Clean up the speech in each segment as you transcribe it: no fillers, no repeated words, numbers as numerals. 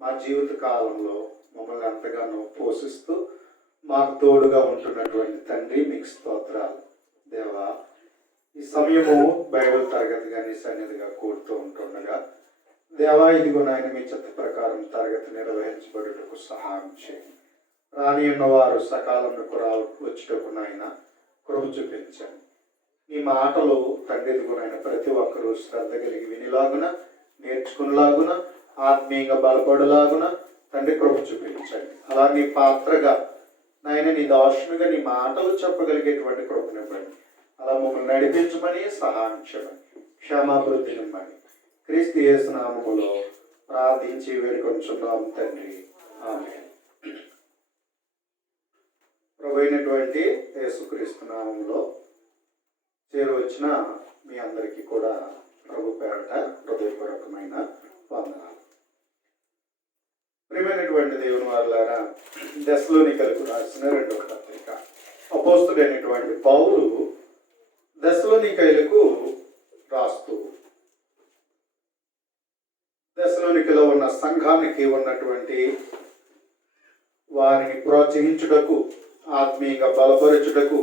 మా జీవిత కాలంలో మమ్మల్ని ఎంతగానో పోషిస్తూ మాకు తోడుగా ఉంటున్నటువంటి తండ్రి, మీకు స్తోత్రాలు. దేవా, ఈ సమయము బైబిల్ తరగతిగా నీ సన్నిధిగా కూడుతూ ఉంటుండగా దేవా, ఇదిగో నాయన మీ చిత్త ప్రకారం తరగతి నిర్వహించబడుటకు సహాయం చేయండి. రాని ఉన్నవారు సకాలంలో వచ్చుటకు నాయన కృప చూపించండి. ఈ మాటలు తండ్రి, ఇదిగో నాయన ప్రతి ఒక్కరూ శ్రద్ధ కలిగి వినిలాగున, నేర్చుకునేలాగున, ఆత్మీయంగా బలపడేలాగున తండ్రి కృప చూపించండి. అలా నీ పాత్రగా నాయన, నీ దాసునిగా నీ మాటలు చెప్పగలిగేటువంటి కృపనివ్వండి. అలా మమ్మల్ని నడిపించమని, సహాయం చేయమని, క్షమాభివృద్ధినివ్వండి. క్రీస్తు యేసు నామములో ప్రార్థించి వేడుకొంచున్నాము తండ్రి, ఆమేన్. ప్రభువైనటువంటి యేసుక్రీస్తు నామములో చేరువచ్చిన మీ అందరికీ కూడా ప్రభు పేరట హృదయపూర్వకమైన వందనాలు. ప్రియమైనటువంటి దేవుని వారలారా, దెస్సలోనికలకు రాసిన 2వ పత్రిక అపోస్తుడైనటువంటి పౌలు దెస్సలోనికైలకు రాస్తూ దెస్సలోనికలో ఉన్న సంఘానికి ఉన్నటువంటి వారిని ప్రోత్సహించుటకు, ఆత్మీయంగా బలపరచుటకు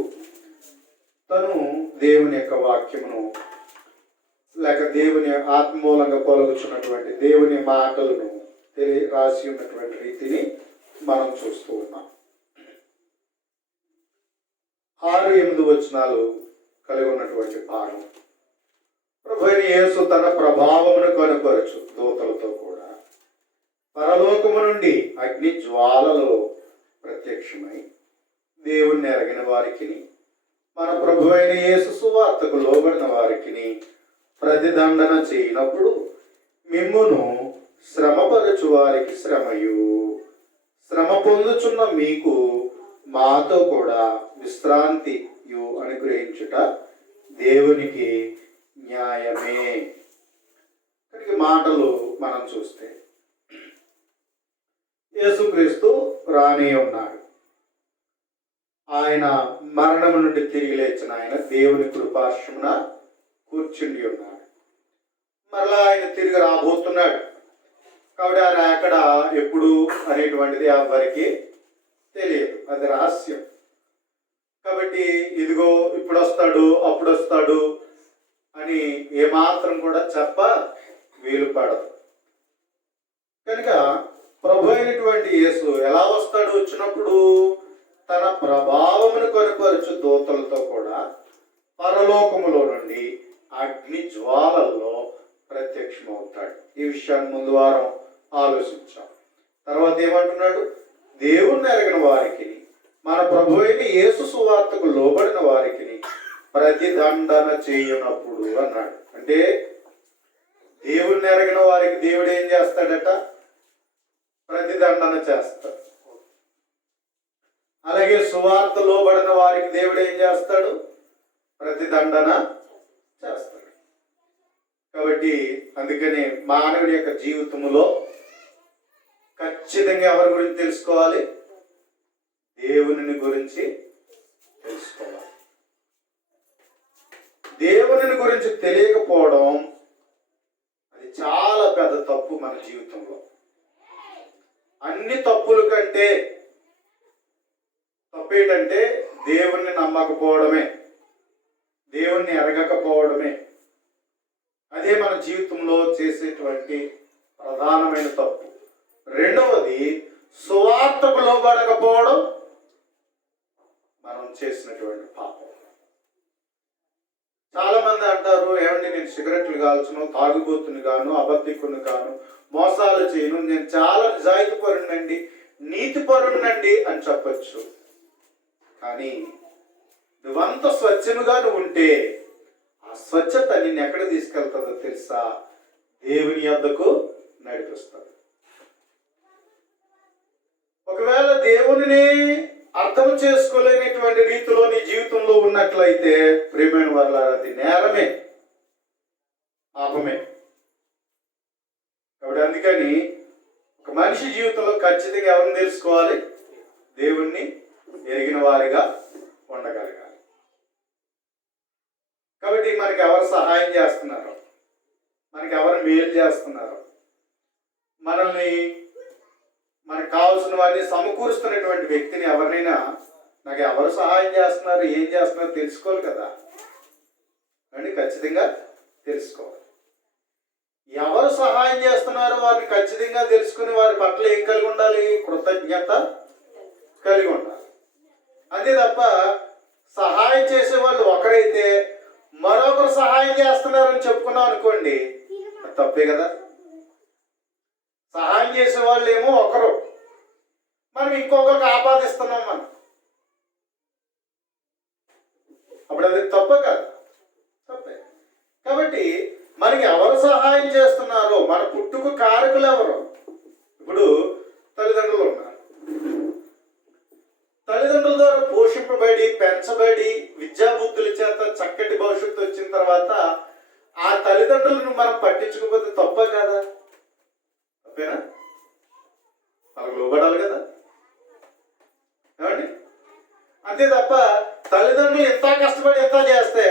తను దేవుని యొక్క వాక్యమును లేక దేవుని ఆత్మూలంగా పలుకుచున్నటువంటి దేవుని మాటలను రాసి ఉన్నటువంటి రీతిని మనం చూస్తూ ఉన్నాం. 6-8 వచనాలు కలిగి ఉన్నటువంటి భాగం. ప్రభువైన యేసు తన ప్రభావమును కనుపరచు దూతలతో కూడా పరలోకము నుండి అగ్ని జ్వాలలో ప్రత్యక్షమై దేవుణ్ణి ఎరగిన వారికి, మన ప్రభువైన యేసు సువార్తకు లోబడిన వారికి ప్రతిదండన చేయనప్పుడు మిమ్మును శ్రమపరచు వారికి శ్రమయు, శ్రమ పొందుచున్న మీకు మాతో కూడా విశ్రాంతియు అనుగ్రహించుట దేవునికి న్యాయమే. ఇక్కడికి మాటలు మనం చూస్తే యేసుక్రీస్తు రాని ఉన్నాడు. ఆయన మరణము నుండి తిరిగి లేచిన ఆయన దేవుని కృపార్శ్వమున కూర్చుండి ఉన్నాడు. మరలా ఆయన తిరిగి రాబోతున్నాడు. కాబట్టి ఆయన ఎక్కడ, ఎప్పుడు అనేటువంటిది ఎవరికి తెలియదు, అది రహస్యం. కాబట్టి ఇదిగో ఇప్పుడు వస్తాడు, అప్పుడు వస్తాడు అని ఏమాత్రం కూడా చెప్ప వీలు పడదు. కనుక ప్రభు అయినటువంటి యేసు ఎలా వస్తాడు? వచ్చినప్పుడు తన ప్రభావమును కనుపరచు దూతలతో కూడా పరలోకములో నుండి అగ్ని జ్వాలల్లో ప్రత్యక్షమవుతాడు. ఈ విషయాన్ని ముందు వారం ఆలోచించాం. తర్వాత ఏమంటున్నాడు? దేవుణ్ణి ఎరగిన వారికి, మన ప్రభు అయిన యేసు సువార్తకు లోబడిన వారికి ప్రతిదండన చేయనప్పుడు అన్నాడు. అంటే దేవుణ్ణి ఎరగిన వారికి దేవుడు ఏం చేస్తాడట? ప్రతిదండన చేస్తాడు. అలాగే సువార్త లోబడిన వారికి దేవుడు ఏం చేస్తాడు? ప్రతిదండన చేస్తాడు. కాబట్టి అందుకని మానవుడి యొక్క జీవితంలో ఖచ్చితంగా ఎవరి గురించి తెలుసుకోవాలి? దేవుని గురించి తెలుసుకోవాలి. దేవుని గురించి తెలియకపోవడం అది చాలా పెద్ద తప్పు మన జీవితంలో. అన్ని తప్పుల కంటే తప్పేంటంటే దేవుణ్ణి నమ్మకపోవడమే, దేవుణ్ణి ఎరగకపోవడమే. అదే మన జీవితంలో చేసేటువంటి ప్రధానమైన తప్పు. రెండవది, సువార్తకు లోబడకపోవడం మనం చేసినటువంటి పాపం. చాలా మంది అంటారు, ఏమండి నేను సిగరెట్లు కాల్చును, తాగుబోతుని గాను, అబద్ధికుని గాను, మోసాలు చేయను, నేను చాలా నిజాయితీపరునండి, నీతిపరునండి అని చెప్పచ్చు. కానీ నువ్వంత స్వచ్ఛముగా నువ్వు ఉంటే ఆ స్వచ్ఛత నిన్ను ఎక్కడ తీసుకెళ్తుందో తెలుసా? దేవుని యొద్దకు నడిపిస్తుంది. ఒకవేళ దేవుని అర్థం చేసుకోలేనటువంటి రీతిలో నీ జీవితంలో ఉన్నట్లయితే ప్రియమైన వారలారా, అది నేరమే, పాపమే. కాబట్టి అందుకని ఒక మనిషి జీవితంలో ఖచ్చితంగా ఎవరిని తెలుసుకోవాలి? దేవుణ్ణి ఎరిగిన వారిగా ఉండగలగాలి. కాబట్టి మనకి ఎవరు సహాయం చేస్తున్నారు, మనకి ఎవరు మేలు చేస్తున్నారు, మనల్ని మనకు కావాల్సిన వారిని సమకూరుస్తున్నటువంటి వ్యక్తిని ఎవరినైనా నాకు ఎవరు సహాయం చేస్తున్నారు, ఏం చేస్తున్నారు తెలుసుకోవాలి కదా అని ఖచ్చితంగా తెలుసుకోవాలి. ఎవరు సహాయం చేస్తున్నారో వారిని ఖచ్చితంగా తెలుసుకుని వారి పట్ల ఏం కలిగి ఉండాలి? కృతజ్ఞత కలిగి ఉండాలి. అంతే తప్ప సహాయం చేసే వాళ్ళు ఒకరైతే మరొకరు సహాయం చేస్తున్నారని చెప్పుకున్నాం అనుకోండి, తప్పే కదా. సహాయం చేసే వాళ్ళు ఏమో ఒకరు, మనం ఇంకొకరికి ఆపాదిస్తున్నాం మనం, అప్పుడు అది తప్ప కదా, తప్పే. కాబట్టి మనకి ఎవరు సహాయం చేస్తున్నారో, మన పుట్టుకు కారకులు ఎవరు? ఇప్పుడు తల్లిదండ్రులు ఉన్నారు. తల్లిదండ్రుల ద్వారా పోషింపబడి పెంచబడి విద్యాబుద్ధుల చేత చక్కటి భవిష్యత్తు వచ్చిన తర్వాత ఆ తల్లిదండ్రులను మనం పట్టించుకోకపోతే తప్ప కదా, తప్పేనా? వాళ్ళకు లోబడాలి కదా, ఏమండి? అంతే తప్ప తల్లిదండ్రులు ఎంత కష్టపడి ఎంత చేస్తే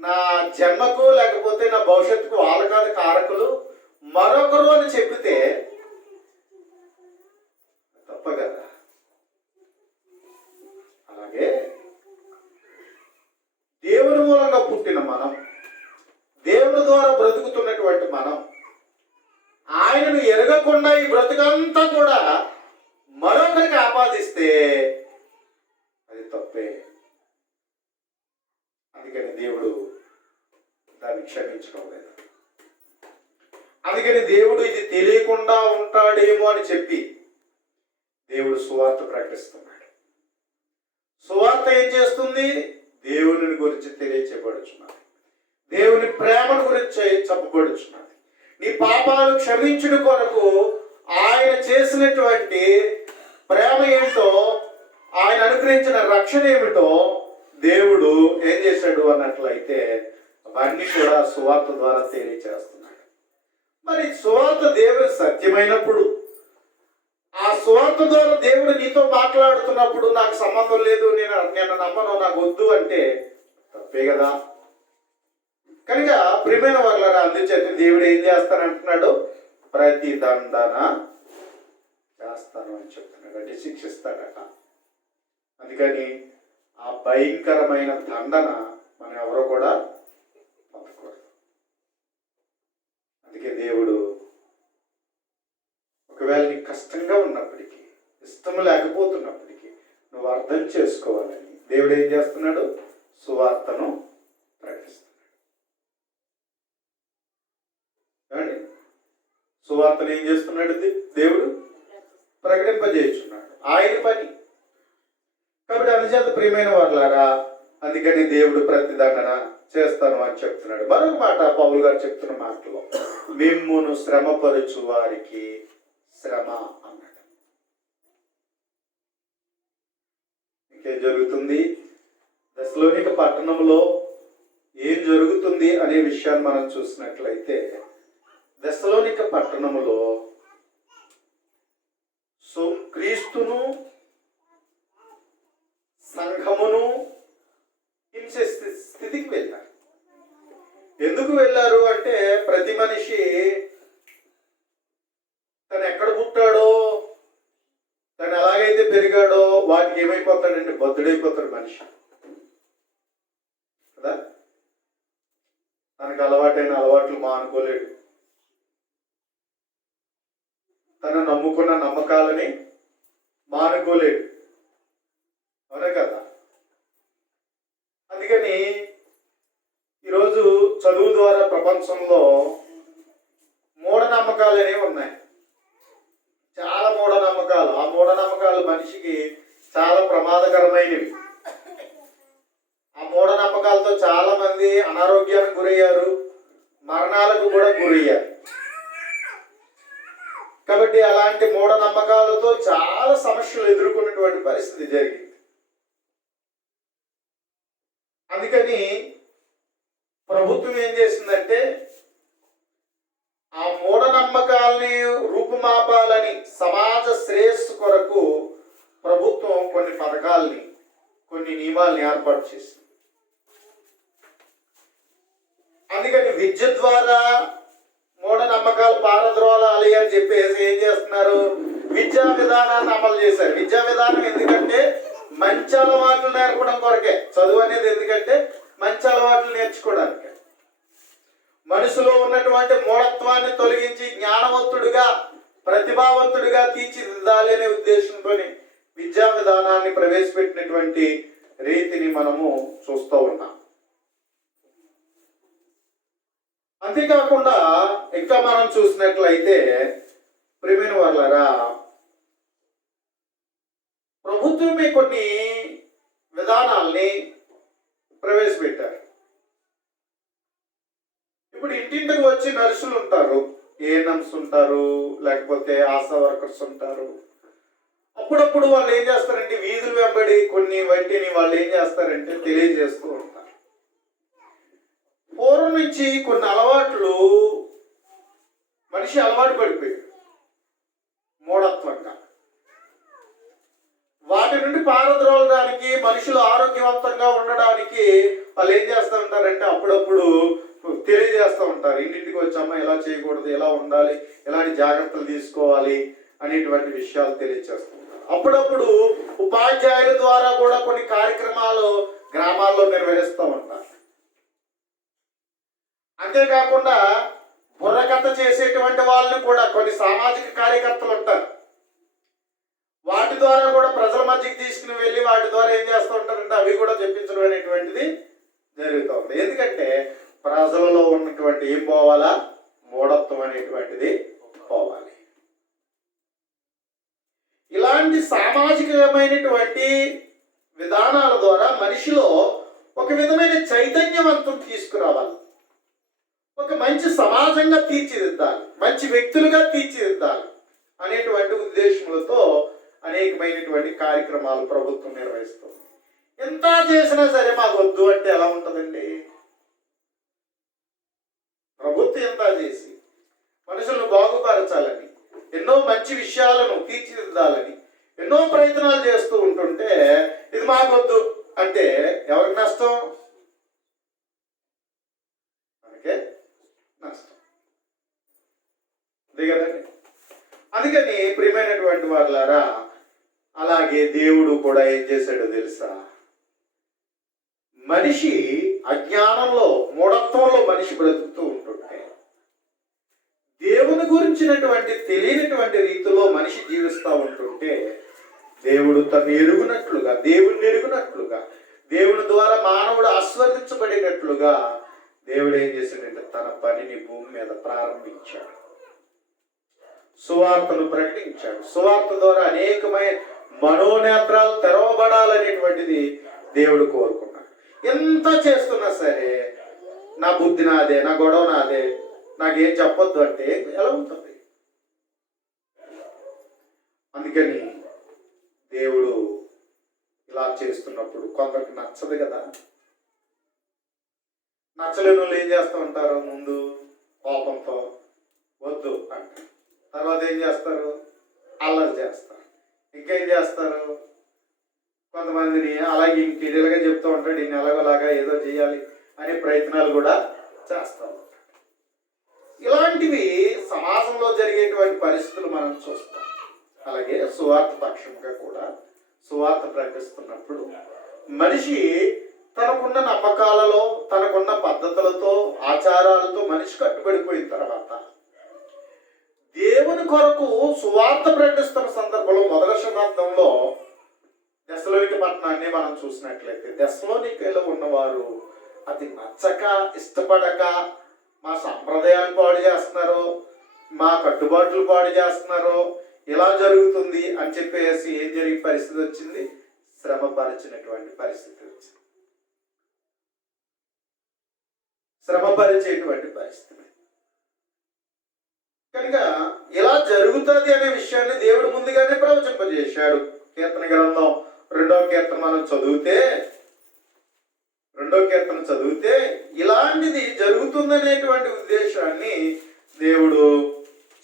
నా జన్మకు లేకపోతే నా భవిష్యత్తుకు వాళ్ళ కాదు కారకులు మరొకరు అని చెప్పితే తప్ప కదా. అలాగే దేవుని మూలంగా పుట్టిన మనం, దేవుని ద్వారా బ్రతుకుతున్నటువంటి మనం, ఆయనను ఎరగకుండా ఈ బ్రతుకంతా కూడా మరొకరికి ఆపాదిస్తే అది తప్పే. అందుకని దేవుడు దాన్ని క్షమించడం లేదు. అందుకని దేవుడు ఇది తెలియకుండా ఉంటాడేమో అని చెప్పి దేవుడు సువార్త ప్రకటిస్తున్నాడు. సువార్త ఏం చేస్తుంది? దేవుని గురించి తెలియచేయబడుచున్నది, దేవుని ప్రేమను గురించి చెప్పబడుచున్నది. నీ పాపాలు క్షమించుట కొరకు ఆయన చేసినటువంటి ప్రేమ ఏమిటో, ఆయన అనుగ్రహించిన రక్షణ ఏమిటో దేవుడు ఏం చేశాడు అన్నట్లయితే అవన్నీ కూడా సువార్త ద్వారా తెలియచేస్తున్నాడు. మరి సువార్త దేవుని సత్యమైనప్పుడు, ఆ సువార్త ద్వారా దేవుడు నీతో మాట్లాడుతున్నప్పుడు నాకు సంబంధం లేదు, నేను నమ్మను, నాకు వద్దు అంటే తప్పే కదా. కనుక ప్రియమైన వాళ్ళరా, అందుచేత దేవుడు ఏం చేస్తానంటున్నాడు? ప్రతిదండన చేస్తాను అని చెప్తున్నాడు, అంటే శిక్షిస్తాడట. అందుకని ఆ భయంకరమైన దండన మనం ఎవరో కూడా పొందకూడదు. అందుకే దేవుడు ఒకవేళ నీకు కష్టంగా ఉన్నప్పటికీ, ఇష్టం లేకపోతున్నప్పటికీ నువ్వు అర్థం చేసుకోవాలని దేవుడు ఏం చేస్తున్నాడు? సువార్తను ప్రకటిస్తున్నాడు. ఏమండి? సువార్తను ఏం చేస్తున్నాడు? దేవుడు ప్రకటింపజేస్తున్నాడు, ఆయన పని. కాబట్టి అందుచేత ప్రియమైన వాళ్ళారా, అందుకని దేవుడు ప్రతిదండన చేస్తాను అని చెప్తున్నాడు. మరొక మాట పౌలు గారు చెప్తున్న మాటలో, మిమ్మును శ్రమపరచు వారికి శ్రమ అన్నాడు. ఇంకేం జరుగుతుంది? దశలోనిక పట్టణంలో ఏం జరుగుతుంది అనే విషయాన్ని మనం చూసినట్లయితే, దశలోనిక పట్టణంలో క్రీస్తును సంఘమును హింసే స్థితికి వెళ్ళారు. ఎందుకు వెళ్ళారు అంటే, ప్రతి మనిషి తను ఎక్కడ పుట్టాడో, తను ఎలాగైతే పెరిగాడో వాటికి ఏమైపోతాడంటే బద్దుడైపోతాడు మనిషి కదా. తనకు అలవాటైన అలవాట్లు మానుకోలేడు, తను నమ్ముకున్న నమ్మకాలని మానుకోలేడు, అవునా కదా. అందుకని ఈరోజు చదువు ద్వారా ప్రపంచంలో మూఢనమ్మకాలు అనేవి ఉన్నాయి, చాలా మూఢనమ్మకాలు. ఆ మూఢనమ్మకాలు మనిషికి చాలా ప్రమాదకరమైనవి. ఆ మూఢనమ్మకాలతో చాలా మంది అనారోగ్యానికి గురయ్యారు, మరణాలకు కూడా గురయ్యారు. కాబట్టి అలాంటి మూఢనమ్మకాలతో చాలా సమస్యలు ఎదుర్కొన్నటువంటి పరిస్థితి జరిగింది. అందుకని ప్రభుత్వం ఏం చేసిందంటే, ఆ మూఢనమ్మకాలని రూపుమాపాలని సమాజ శ్రేయస్సు కొరకు ప్రభుత్వం కొన్ని పథకాలని, కొన్ని నియమాలను ఏర్పాటు చేసింది. అందుకని విద్య ద్వారా మూఢనమ్మకాలు పారద్రోలాలి అని చెప్పేసి ఏం చేస్తున్నారు? విద్యా విధానాన్ని అమలు చేశారు. విద్యా విధానం ఎందుకంటే మంచి అలవాట్లు నేర్పడం కొరకే. చదువు అనేది ఎందుకంటే మంచి అలవాట్లు నేర్చుకోవడానికి. మనసులో ఉన్నటువంటి మూఢత్వాన్ని తొలగించి జ్ఞానవంతుడిగా, ప్రతిభావంతుడిగా తీర్చిదిద్దాలి అనే ఉద్దేశంతో విద్యా విధానాన్ని ప్రవేశపెట్టినటువంటి రీతిని మనము చూస్తూ ఉన్నాం. అంతేకాకుండా ఇంకా మనం చూసినట్లయితే ప్రియమైన వాళ్ళారా, ప్రభుత్వమే కొన్ని విధానాల్ని ప్రవేశపెట్టారు. ఇప్పుడు ఇంటింటికి వచ్చి నర్సులు ఉంటారు, ఏఎన్ఎంస్ ఉంటారు, లేకపోతే ఆశా వర్కర్స్ ఉంటారు. అప్పుడప్పుడు వాళ్ళు ఏం చేస్తారంటే వీధులు వెంబడి కొన్ని వాటిని వాళ్ళు ఏం చేస్తారంటే తెలియజేస్తూ ఉంటారు. పూర్వం నుంచి కొన్ని అలవాట్లు మనిషి అలవాటు పడిపోయాడు మూఢత్వంగా. వాటి నుండి పారద్రోలడానికి, మనుషులు ఆరోగ్యవంతంగా ఉండడానికి వాళ్ళు ఏం చేస్తూ ఉంటారంటే అప్పుడప్పుడు తెలియజేస్తూ ఉంటారు. ఇంటింటికి వచ్చామా ఇలా చేయకూడదు, ఎలా ఉండాలి, ఎలాంటి జాగ్రత్తలు తీసుకోవాలి అనేటువంటి విషయాలు తెలియజేస్తూ ఉంటారు. అప్పుడప్పుడు ఉపాధ్యాయుల ద్వారా కూడా కొన్ని కార్యక్రమాలు గ్రామాల్లో నిర్వహిస్తూ ఉంటారు. అంతేకాకుండా బుర్రకథ చేసేటువంటి వాళ్ళని కూడా కొన్ని సామాజిక కార్యకర్తలు ఉంటారు. వాటి ద్వారా కూడా ప్రజల మధ్యకి తీసుకుని వెళ్ళి వాటి ద్వారా ఏం చేస్తూ ఉంటారంటే అవి కూడా చెప్పించడం అనేటువంటిది జరుగుతూ ఉంది. ఎందుకంటే ప్రజలలో ఉన్నటువంటి ఏం పోవాలా? మూఢత్వం అనేటువంటిది పోవాలి. ఇలాంటి సామాజికమైనటువంటి విధానాల ద్వారా మనిషిలో ఒక విధమైన చైతన్యవంతం తీసుకురావాలి. ఒక మంచి సమాజంగా తీర్చిదిద్దాలి, మంచి వ్యక్తులుగా తీర్చిదిద్దాలి అనేటువంటి ఉద్దేశములతో అనేకమైనటువంటి కార్యక్రమాలు ప్రభుత్వం నిర్వహిస్తుంది. ఎంత చేసినా సరే మాకు వద్దు అంటే ఎలా ఉంటుందండి? ప్రభుత్వం ఎంత చేసి మనుషులను బాగుపరచాలని, ఎన్నో మంచి విషయాలను తీర్చిదిద్దాలని ఎన్నో ప్రయత్నాలు చేస్తూ ఉంటుంటే ఇది మాకు వద్దు అంటే ఎవరికి నష్టం? మనకే నష్టం. అదే కదండి. అందుకని ప్రియమైనటువంటి వాళ్ళారా, అలాగే దేవుడు కూడా ఏం చేశాడో తెలుసా? మనిషి అజ్ఞానంలో, మూఢత్వంలో మనిషి బ్రతుకుతూ ఉంటుంటే దేవుని గురించినటువంటి తెలియనటువంటి రీతిలో మనిషి జీవిస్తూ ఉంటుంటే దేవుడు తను ఎరుగునట్లుగా, దేవుడిని ఎరుగునట్లుగా, దేవుని ద్వారా మానవుడు ఆస్వాదించబడినట్లుగా దేవుడు ఏం చేశాడంటే తన పనిని భూమి మీద ప్రారంభించాడు. సువార్తను ప్రకటించాడు. సువార్త ద్వారా అనేకమైన మనోనేత్రాలు తెరవబడాలనేటువంటిది దేవుడు కోరుకున్నాడు. ఎంత చేస్తున్నా సరే నా బుద్ధి నాదే, నా గొడవ నాదే, నాకేం చెప్పొద్దు అంటే ఎలా ఉంటుంది? అందుకని దేవుడు ఇలా చేస్తున్నప్పుడు కొందరికి నచ్చదు కదా. నచ్చలేని వాళ్ళు ఏం చేస్తూ ఉంటారు? ముందు కోపంతో వద్దు అంటారు, తర్వాత ఏం చేస్తారు? అల్లరి చేస్తారు, ఇంకేం చేస్తారు? కొంతమందిని అలాగే ఇంకెలాగా చెప్తూ ఉంటాడు, ఈయన ఎలాగోలాగా ఏదో చేయాలి అనే ప్రయత్నాలు కూడా చేస్తూ ఉంటారు. ఇలాంటివి సమాజంలో జరిగేటువంటి పరిస్థితులు మనం చూస్తాం. అలాగే సువార్త పక్షంగా కూడా సువార్త ప్రకటిస్తున్నప్పుడు మనిషి తనకున్న నమ్మకాలలో, తనకున్న పద్ధతులతో, ఆచారాలతో మనిషి కట్టుబడిపోయిన తర్వాత దేవుని కొరకు సువార్త ప్రకటిస్తున్న సందర్భంలో మొదటి శతాబ్దంలో దెస్సలోనిక పట్టణాన్ని మనం చూసినట్లయితే దెస్సలోనికలో ఉన్నవారు అది నచ్చక, ఇష్టపడక మా సంప్రదాయాలు పాడు చేస్తున్నారు, మా కట్టుబాట్లు పాడు చేస్తున్నారు, ఇలా జరుగుతుంది అని చెప్పేసి ఏం జరిగే పరిస్థితి వచ్చింది? శ్రమపరిచినటువంటి పరిస్థితి వచ్చింది. శ్రమపరిచేటువంటి పరిస్థితి. కనుక ఇలా జరుగుతుంది అనే విషయాన్ని దేవుడు ముందుగానే ప్రవచింపజేశాడు. కీర్తన గ్రంథం 2వ కీర్తన మనం చదివితే, 2వ కీర్తన చదివితే ఇలాంటిది జరుగుతుందనేటువంటి ఉద్దేశాన్ని దేవుడు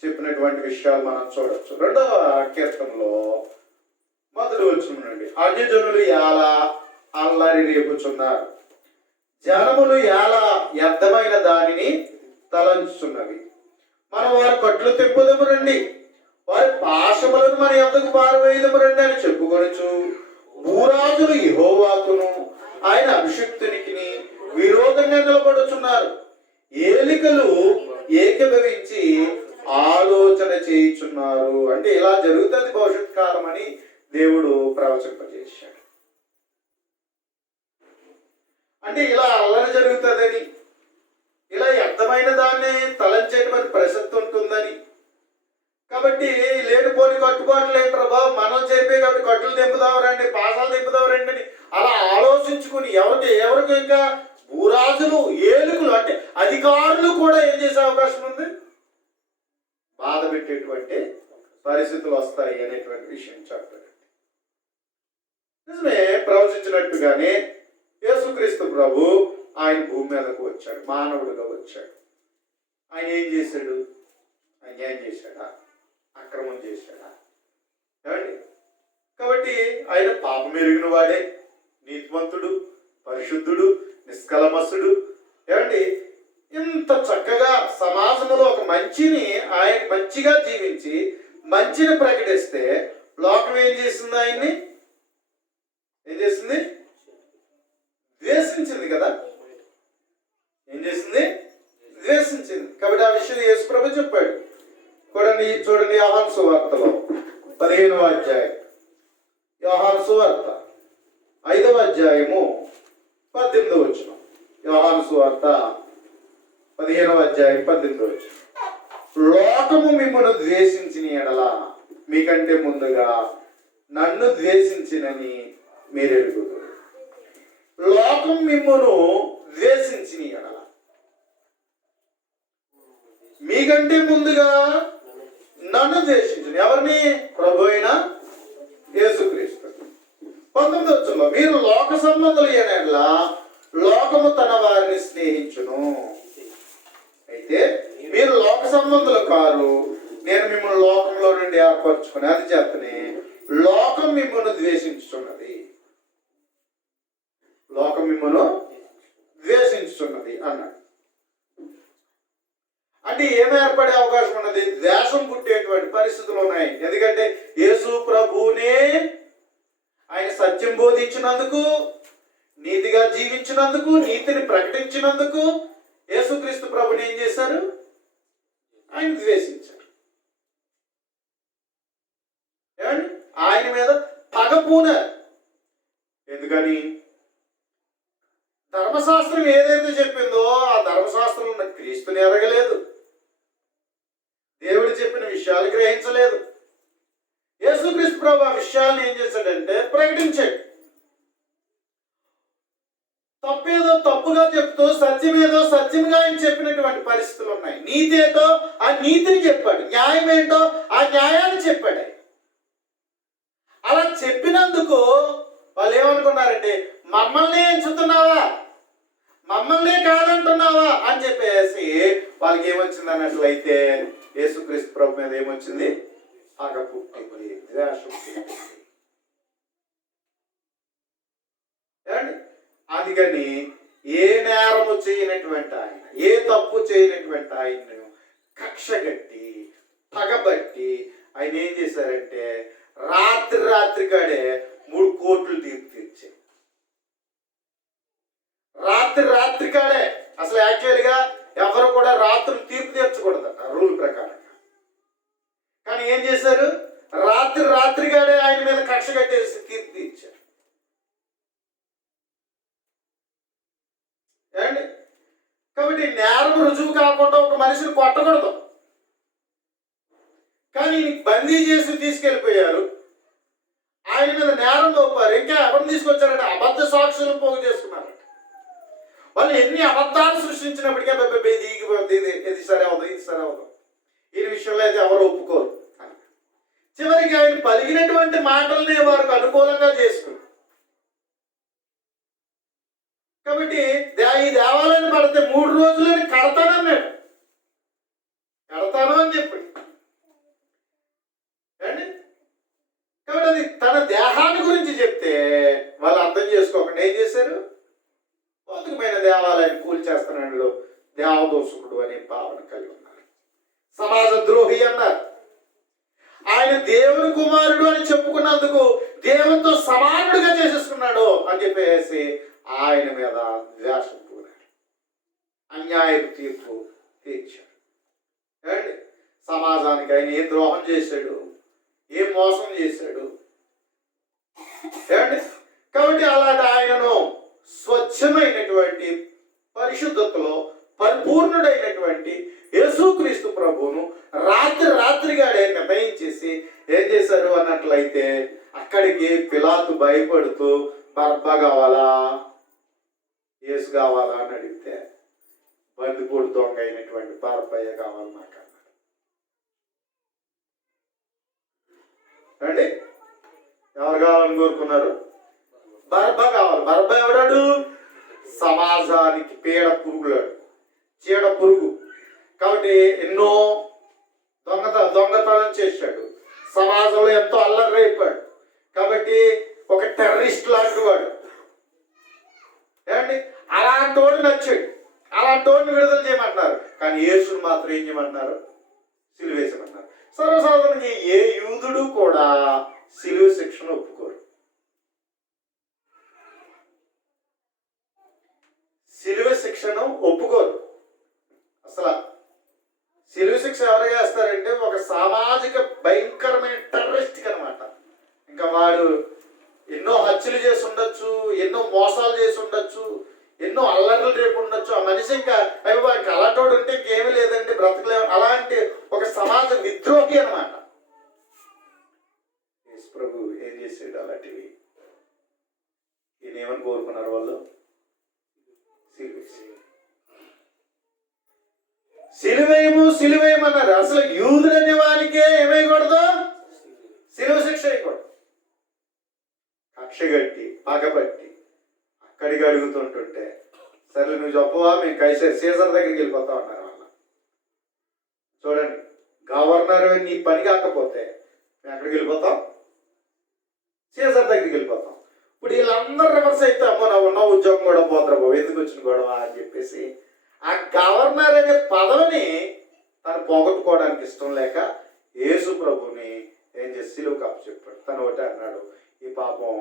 చెప్పినటువంటి విషయాలు మనం చూడొచ్చు. 2వ కీర్తనలో మొదటి వచనం నుండి అన్యజనులు ఎలా అల్లరి రేపుచున్నారు, జనములు ఎలా వ్యర్థమైన దానిని తలంచుచున్నవి, మనం వారి కట్లు తెప్పుదము రండి, వారి పాశములను మన యొద్దకు పారవేయదము రండి అని చెప్పుకొనొచ్చు భూరాజులు యెహోవాకును ఆయన అభిషిక్తునికి విరోధంగా నిలబడుచున్నారు. ఏలికలు ఏకీభవించి ఆలోచన చేయుచున్నారు. అంటే ఇలా జరుగుతుంది భవిష్యత్ కాలం అని దేవుడు ప్రవచింపజేశాడు. అంటే ఇలా అల్లరి జరుగుతుందని, ఇలా వ్యర్థమైన దాన్ని తలంచేటువంటి ప్రసక్తి ఉంటుందని, కాబట్టి లేనిపోని కట్టుబాట్లు ఏంటి బాబు, మనం చెప్పే కాబట్టి కట్టులు దింపుదాం రండి, పాసాలు దింపుదాం రండి అని అలా ఆలోచించుకుని ఎవరికి ఇంకా భూరాజులు ఏలుకులు అంటే అధికారులు కూడా ఏం చేసే అవకాశం ఉంది, బాధ పెట్టేటువంటి పరిస్థితులు వస్తాయి అనేటువంటి విషయం చెప్పాడు. నిజమే, ప్రవచించినట్టుగానే యేసుక్రీస్తు ప్రభు ఆయన భూమి మీదకు వచ్చాడు, మానవుడిగా వచ్చాడు. ఆయన ఏం చేశాడు? అన్యాయం చేశాడా? అక్రమం చేశాడా? ఏమండి? కాబట్టి ఆయన పాపం ఎరిగిన వాడే, నీతిమంతుడు, పరిశుద్ధుడు, నిష్కలమసుడు. ఏమండి? ఇంత చక్కగా సమాజంలో ఒక మంచిని ఆయన మంచిగా జీవించి మంచిని ప్రకటిస్తే లోకం ఏం చేసింది? ఆయన్ని ఏం చేసింది? ద్వేషించింది కదా. ఏం చేసింది? ద్వేషించింది. కాబట్టి ఆ విషయం యేసు ప్రభు చెప్పాడు. చూడండి యోహాను సువార్తలో 15వ అధ్యాయం, యోహాను సువార్త 5వ అధ్యాయము 18వ వచనం. యోహాను సువార్త 15వ అధ్యాయం 18వ వచనం. లోకము మిమ్మల్ని ద్వేషించిన ఎడల మీకంటే ముందుగా నన్ను ద్వేషించినని మీరు ఎరుగుతారు. లోకం మిమ్మల్ని ద్వేషించిన ఎడల, మీకంటే ముందుగా నన్ను ద్వేషించిన, ఎవరిని? ప్రభు అయిన యేసుక్రీస్తు. 19వ వచనంలో మీరు లోక సంబంధులు అయిన లోకము తన వారిని స్నేహించును, అయితే మీరు లోక సంబంధులు కారు, నేను మిమ్మల్ని లోకంలో నుండి ఏర్పరచుకుని అది చేతనే లోకం మిమ్మల్ని ద్వేషించుచున్నది. లోకం మిమ్మల్ని ద్వేషించుచున్నది అన్నాడు. అంటే ఏమి ఏర్పడే అవకాశం ఉన్నది? ద్వేషం పుట్టేటువంటి పరిస్థితులు ఉన్నాయి. ఎందుకంటే యేసు ప్రభువునే ఆయన సత్యం బోధించినందుకు, నీతిగా జీవించినందుకు, నీతిని ప్రకటించినందుకు యేసుక్రీస్తు ప్రభుని ఏం చేశారు? ఆయన ద్వేషించారు. ఏమండి? ఆయన మీద పగ పూనారు. ఎందుకని? ధర్మశాస్త్రం ఏదైతే చెప్పిందో ఆ ధర్మశాస్త్రం క్రీస్తుని ఎరగలేదు, దేవుడు చెప్పిన విషయాలు గ్రహించలేదు. యేసుక్రీస్తు ప్రభు ఆ విషయాలను ఏం చేశాడంటే ప్రకటించాడు. తప్పేదో తప్పుగా చెప్తూ సత్యమేదో సత్యంగా ఆయన చెప్పినటువంటి పరిస్థితులు ఉన్నాయి. నీతి ఏదో ఆ నీతిని చెప్పాడు, న్యాయం ఏంటో ఆ న్యాయాన్ని చెప్పాడు. అలా చెప్పినందుకు వాళ్ళు ఏమనుకున్నారంటే, మమ్మల్ని ఎంచుతున్నావా, మమ్మల్ని కాదంటున్నావా అని చెప్పేసి వాళ్ళకి ఏమొచ్చింది అన్నట్లయితే యేసుక్రీస్తు ప్రభు మీద ఏమొచ్చింది? పగ పుట్టింది, ద్వేషం పుట్టింది. అందుకని ఏ నేరము చేయనటువంటి ఆయన, ఏ తప్పు చేయనటువంటి ఆయన్ను కక్షగట్టి పగబట్టి ఆయన ఏం చేశారంటే రాత్రి కాడే 3 కోట్లు తీర్పు తీర్చారు. రాత్రి కాడే. అసలు యాక్చువల్గా ఎవరు కూడా రాత్రులు తీర్పు తీర్చకూడదట రూల్ ప్రకారంగా. కానీ ఏం చేశారు? రాత్రి కాడే ఆయన మీద కక్ష కట్టేసి తీర్పు తీర్చారు. ఏమండి? కాబట్టి నేరం రుజువు కాకుండా ఒక మనిషిని కొట్టకూడదు, కానీ బందీ చేసి తీసుకెళ్ళిపోయారు. ఆయన మీద నేరం మోపారు. ఇంకా ఎవరిని తీసుకొచ్చారంటే అబద్ధ సాక్షులను పోగు చేసుకున్నారట. వాళ్ళు ఎన్ని అబద్ధాలు సృష్టించినప్పటికీ ఇది సరే అవుతుంది, ఇది సరే అవుతుంది, ఈ విషయంలో అయితే ఎవరు ఒప్పుకోరు. చివరికి ఆయన పలికినటువంటి మాటలనే వారికి అనుకూలంగా చేసుకున్నారు. కాబట్టి ఈ దేవాలయాన్ని పడితే 3 రోజులని కడతానన్నాడు. కడతాను అని చెప్పి కాబట్టి అది తన దేహాన్ని గురించి చెప్తే వాళ్ళు అర్థం చేసుకోకుండా ఏం చేశారు? భౌతికమైన దేవాలయాన్ని కూల్చేస్తున్నాడు దేవదోషకుడు అనే భావన కలిగి ఉన్నారు. సమాజ ద్రోహి అన్నారు. ఆయన దేవుని కుమారుడు అని చెప్పుకున్నందుకు దేవునితో సమానుడిగా చేసేసుకున్నాడు అని చెప్పేసి ఆయన మీద ద్వేషం పూనాడు, అన్యాయపు తీర్పు తీర్చాడు. ఏమండి, సమాజానికి ఆయన ఏం ద్రోహం చేశాడు, ఏం మోసం చేశాడు? ఏమండి, కాబట్టి అలాంటి ఆయనను స్వచ్ఛమైనటువంటి పరిశుద్ధతలో పరిపూర్ణుడైనటువంటి యేసుక్రీస్తు ప్రభువును రాత్రిగాడే నిర్ణయించేసి ఏం చేశారు అన్నట్లయితే, అక్కడికి పిలాతు భయపడుతూ బర్బా కావాలా యేసు కావాలా అని అడిగితే బందిపోడు దొంగ అయినటువంటి బర్బయ్య కావాలి నాకు అన్నాడు. అండి, ఎవరు కావాలని కోరుకున్నారు? బర్బా కావాలి. బర్బా ఎవడాడు? సమాజానికి పీడ పురుగులాడు, చీడ పురుగు. కాబట్టి ఎన్నో దొంగతనం చేశాడు, సమాజంలో ఎంతో అల్లరి రేపాడు. కాబట్టి ఒక టెర్రరిస్ట్ లాంటి వాడు. ఏమండి, అలాంటి వాడు నచ్చాడు. అలాంటి వాడిని విడుదల చేయమంటున్నారు. కానీ యేసుని మాత్రం ఏం చేయమంటున్నారు? సిలువేసమంటున్నారు. సర్వసాధారణంగా ఏ యూదుడు కూడా సిలువ శిక్షను ఒప్పుకోరు. సిలువ శిక్షను ఒప్పుకోరు. అసలు సిలువ శిక్ష ఎవరు చేస్తారంటే ఒక సామాజిక భయంకరమైన టెర్రరిస్ట్ అనమాట. ఇంకా వాడు ఎన్నో హత్యలు చేసి ఉండొచ్చు, ఎన్నో మోసాలు చేసి ఉండొచ్చు, ఎన్నో అల్లర్లు రేపు ఉండొచ్చు. ఆ మనిషి ఇంకా అవి వాడికి అలాంటి ఉంటే ఇంకేమీ లేదండి, బ్రతకలే. అలాంటి ఒక సమాజ విద్రోహి అనమాట. యేసు ప్రభు ఏం చేసాడు? అలాంటివి ఈయన ఏమని కోరుకున్నారు వాళ్ళు? సిలువేయమన్నారు. అసలు యూదులనే వారికే ఏమైకూడదు? సిలువ శిక్ష వేయకూడదు. కక్షగట్టి పగబట్టి అక్కడికి అడుగుతుంటుంటే, సరే నువ్వు చెప్పవా, మేము సీజర్ దగ్గరికి వెళ్ళిపోతా ఉన్నారు వాళ్ళ. చూడండి, గవర్నర్ నీ పని కాకపోతే మేము ఎక్కడికి వెళ్ళిపోతాం? సీజర్ దగ్గరికి వెళ్ళిపోతాం. ఇప్పుడు వీళ్ళందరూ రివర్స్ అయితే, అమ్మో నా ఉన్న ఉద్యోగం కూడా పోతారు బాబు, ఎందుకు వచ్చిన గొడవ అని చెప్పేసి ఆ గవర్నర్ అనే పదవిని తను పోగొట్టుకోవడానికి ఇష్టం లేక యేసు ప్రభుని ఏం చేసి సిలువకు అప్పచెప్పాడు. తను ఒకటే అన్నాడు, ఈ పాపం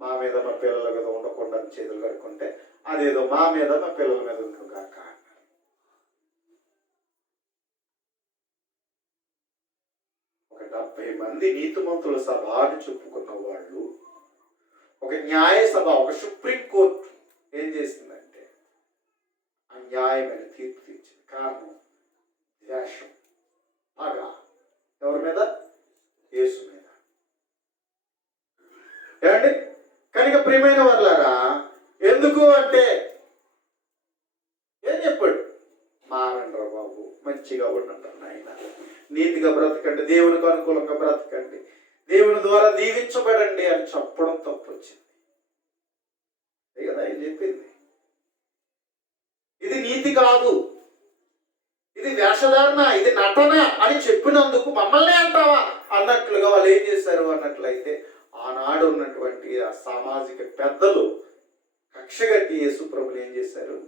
మా మీద మా పిల్లల మీద ఉండకుండా చేతులు కడుక్కుంటే అదేదో మా మీద మా పిల్లల మీద ఉంటుందాక అన్నాడు. ఒక 70 మంది నీతిమంతుల సభ అని చెప్పుకున్న వాళ్ళు, ఒక న్యాయ సభ, ఒక సుప్రీంకోర్టు ఏం చేసిందంటే అన్యాయమైన తీర్పు తీర్చింది. కారణం ద్వేషం, పగ. ఎవరి మీద? యేసు మీద. ఏమండి, కనుక ప్రియమైన వాళ్ళారా, ఎందుకు అంటే ఏం చెప్పాడు? మారండ్రా బాబు, మంచిగా ఉండండి నాయన, నీతిగా బ్రతకండి, దేవునికి అనుకూలంగా బ్రతకండి, దేవుని ద్వారా దీవించబడండి అని చెప్పడం తప్పు వచ్చింది. అదే కదా ఆయన చెప్పింది. ఇది నీతి కాదు, ఇది వేషధారణ, ఇది నటన అని చెప్పినందుకు మమ్మల్ని అంటావా అన్నట్లుగా వాళ్ళు ఏం చేశారు అన్నట్లయితే, ఆనాడు ఉన్నటువంటి ఆ సామాజిక పెద్దలు కక్షగట్టి యేసు ప్రభుని ఏం చేశారు?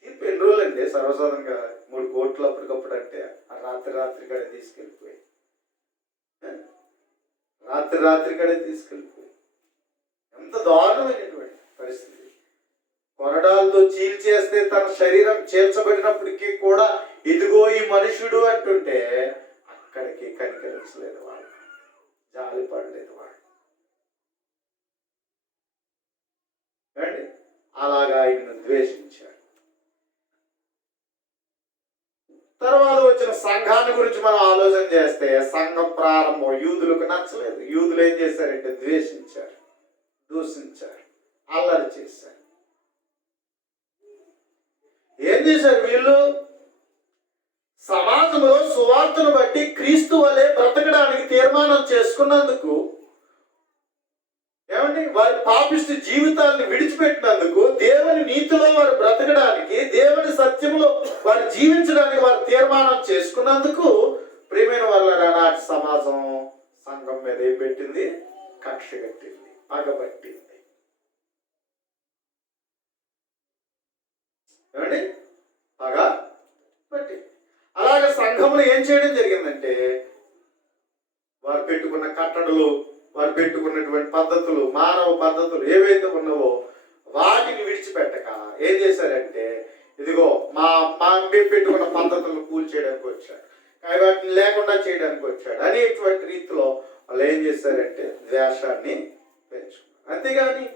తీర్పు ఎన్ని రోజులండి? సర్వసాధారణంగా 3 కోట్లు అప్పటికప్పుడు అంటే ఆ రాత్రి కడే తీసుకెళ్ళిపోయి ఎంత దారుణమైనటువంటి పరిస్థితి. కొరడాలతో చీల్చేస్తే తన శరీరం చీల్చబడినప్పటికీ కూడా ఇదిగో ఈ మనుషుడు అంటుంటే అక్కడికి కనికరించలేదు వాళ్ళు, జాలి పడలేదు వాళ్ళు. అండి, అలాగా ఆయనను ద్వేషించాడు. తర్వాత వచ్చిన సంఘాన్ని గురించి మనం ఆలోచన చేస్తే, సంఘం ప్రారంభం యూదులకు నచ్చలేదు. యూదులు ఏం చేశారంటే ద్వేషించారు, దూషించారు, అల్లరి చేశారు. ఏం చేశారు వీళ్ళు? సమాజంలో సువార్తను బట్టి క్రీస్తు వలె బ్రతకడానికి తీర్మానం చేసుకున్నందుకు, ఏమండి, వారి పాపిష్టి జీవితాన్ని విడిచిపెట్టినందుకు, దేవుని నీతిలో వారు బ్రతకడానికి, దేవుని సత్యంలో వారు జీవించడానికి వారు తీర్మానం చేసుకున్నందుకు, ప్రియమైన వాళ్ళ నాటి సమాజం సంఘం మీద ఏం పెట్టింది? కక్ష కట్టింది, పగబట్టింది. ఏమండి, పగ పట్టింది. సంఘములు ఏం చేయడం జరిగిందంటే వారు పెట్టుకున్న కట్టడలు, వారు పెట్టుకున్నటువంటి పద్ధతులు, మానవ పద్ధతులు ఏవైతే ఉన్నావో వాటిని విడిచిపెట్టక ఏం చేశారంటే, ఇదిగో మా మా మేము పెట్టుకున్న పద్ధతులను కూల్చేయడానికి వచ్చాడు, వాటిని లేకుండా చేయడానికి వచ్చాడు అనేటువంటి రీతిలో వాళ్ళు ఏం చేశారంటే ద్వేషాన్ని పెంచుకున్నారు. అంతేగాని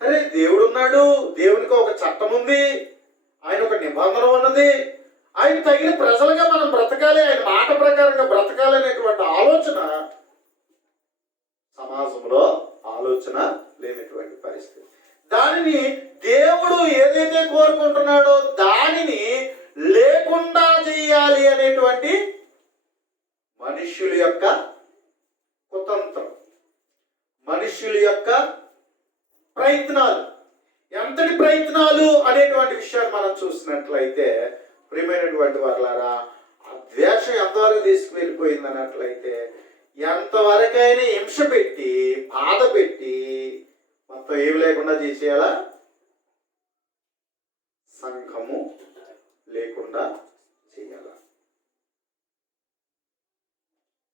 అరే దేవుడు ఉన్నాడు, దేవునికి ఒక చట్టం ఉంది, ఆయన ఒక నిబంధన ఉన్నది, ఆయన తగిన ప్రజలుగా మనం బ్రతకాలి, ఆయన మాట ప్రకారంగా బ్రతకాలి అనేటువంటి ఆలోచన సమాజంలో ఆలోచన లేనటువంటి పరిస్థితి. దానిని దేవుడు ఏదైతే కోరుకుంటున్నాడో దానిని లేకుండా చేయాలి అనేటువంటి మనుష్యుల యొక్క కుతంత్రం, మనుష్యుల యొక్క ప్రయత్నాలు, ఎంతటి ప్రయత్నాలు అనేటువంటి విషయాన్ని మనం చూసినట్లయితే ప్రియమైనటువంటి వారలారా, ఆ ద్వేషం ఎంతవరకు తీసుకువెళ్ళిపోయింది అన్నట్లయితే ఎంతవరకైనా హింస పెట్టి బాధ పెట్టి మొత్తం ఏమి లేకుండా చేసేయాలా, సంఘము లేకుండా చేయాల.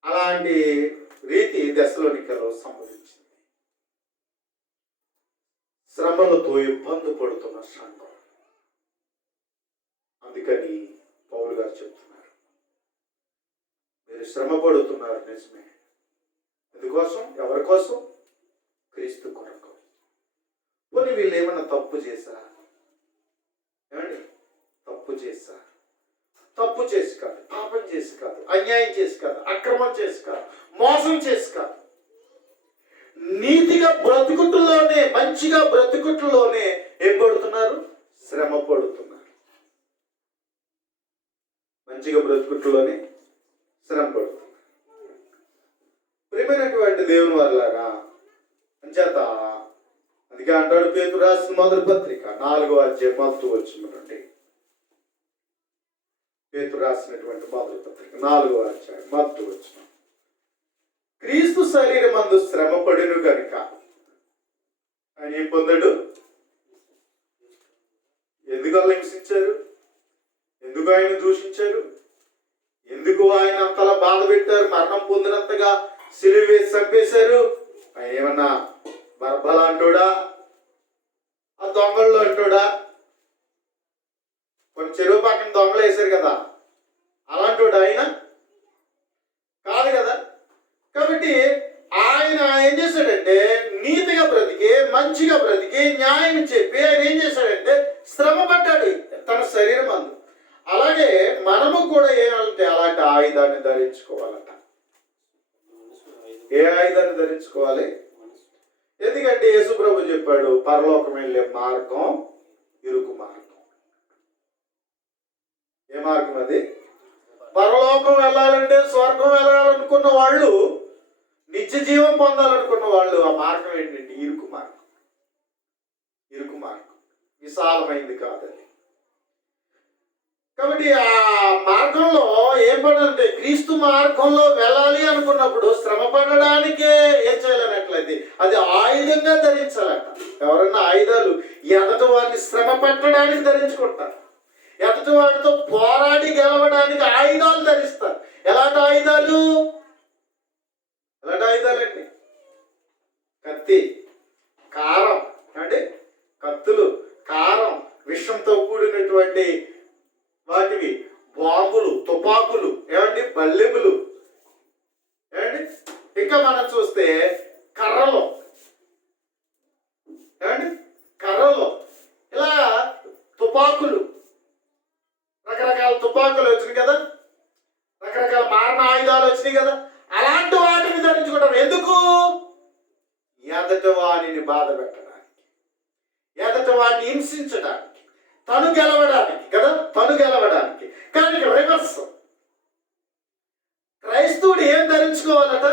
అలాంటి రీతి దశలోనికలో సంభవించింది. శ్రమలతో ఇబ్బంది పడుతున్న సంఘం. అందుకని పౌలు గారు చెప్తున్నారు, మీరు శ్రమ పడుతున్నారు నిజమే, ఎందుకోసం, ఎవరి కోసం? క్రీస్తు కొరకు. పోనీ వీళ్ళు ఏమన్నా తప్పు చేశారా? ఏమండి, తప్పు చేశారు. తప్పు చేసి కాదు, పాపం చేసి కాదు, అన్యాయం చేసి కాదు, అక్రమం చేసి కాదు, మోసం చేసి కాదు, నీతిగా బ్రతుకుట్లోనే, మంచిగా బ్రతుకుట్లోనే ఏం పడుతున్నారు? శ్రమ పడుతున్నారు. మంచిగా బ్రతుకుట్లోనే శ్రమ పడుతున్నారు. ప్రియమైనటువంటి దేవుని వారలారా, అంచేత అందుకే అంటాడు పేతురు రాసిన మొదటి పత్రిక 4వ అధ్యాయం 1వ వచనం. పేతురు రాసినటువంటి మొదటి పత్రిక 4వ అధ్యాయం 1వ వచనం. క్రీస్తు శరీరమందు శ్రమ పడిను గనుక ఆయన ఏం పొందాడు? ఎందుకు అలా హింసించారు? ఎందుకు ఆయన దూషించారు? ఎందుకు ఆయన అంతలా బాధ పెట్టారు? మరణం పొందినంతగా సిలువ వేసి చంపేశారు. ఆయన ఏమన్నా బర్బలా అంటోడా? ఆ దొంగళ్ళు అంటోడా? కొన్ని చెరువు పక్కన దొంగలు వేశారు కదా, అలాంటోడా ఆయన? కాదు కదా. కాబట్టి ఆయన ఏం చేశాడంటే నీతిగా బ్రతికి, మంచిగా బ్రతికి, న్యాయం చెప్పి ఆయన ఏం చేశాడంటే శ్రమ పడ్డాడు తన శరీరం అందు. అలాగే మనము కూడా ఏమంటే అలాంటి ఆయుధాన్ని ధరించుకోవాలట. ఏ ఆయుధాన్ని ధరించుకోవాలి? ఎందుకంటే యేసుప్రభు చెప్పాడు, పరలోకం వెళ్ళే మార్గం ఇరుకు మార్గం. ఏ మార్గం అది? పరలోకం వెళ్ళాలంటే, స్వర్గం వెళ్ళాలనుకున్న వాళ్ళు, నిత్య జీవం పొందాలనుకున్న వాళ్ళు, ఆ మార్గం ఏంటంటే ఇరుకు మార్గం. ఇరుకు మార్గం, విశాలమైంది కాదని. కాబట్టి ఆ మార్గంలో ఏం పడాలంటే, క్రీస్తు మార్గంలో వెళ్ళాలి అనుకున్నప్పుడు శ్రమ పడడానికే ఏం చేయాలన్నట్లయితే అది ఆయుధంగా ధరించాలట. ఎవరన్నా ఆయుధాలు ఎదటి వారిని శ్రమ పెట్టడానికి ధరించుకుంటారు, ఎదటి వాడితో పోరాడి గెలవడానికి ఆయుధాలు ధరిస్తారు. ఎలాంటి ఆయుధాలు? ఎలాంటి ఆయుధాలండి? కత్తి, కారం, అంటే కత్తులు, కారం, విషంతో కూడినటువంటి వాటివి, బాంబులు, తుపాకులు, ఏమండి, బల్లెములు, ఏమండి, ఇంకా మనం చూస్తే కర్రలు, ఏమండి, కర్రలు, ఇలా తుపాకులు, రకరకాల తుపాకులు వచ్చినాయి కదా, రకరకాల మారణ ఆయుధాలు వచ్చినాయి కదా. అలాంటి వాటిని ధరించుకుంటారు. ఎందుకు? ఎదటి వాడిని బాధ పెట్టడానికి, ఎదటి వాడిని హింసించడానికి, తను గెలవడానికి కదా, తను గెలవడానికి. కానీ రివర్స్, క్రైస్తవుడు ఏం ధరించుకోవాలట?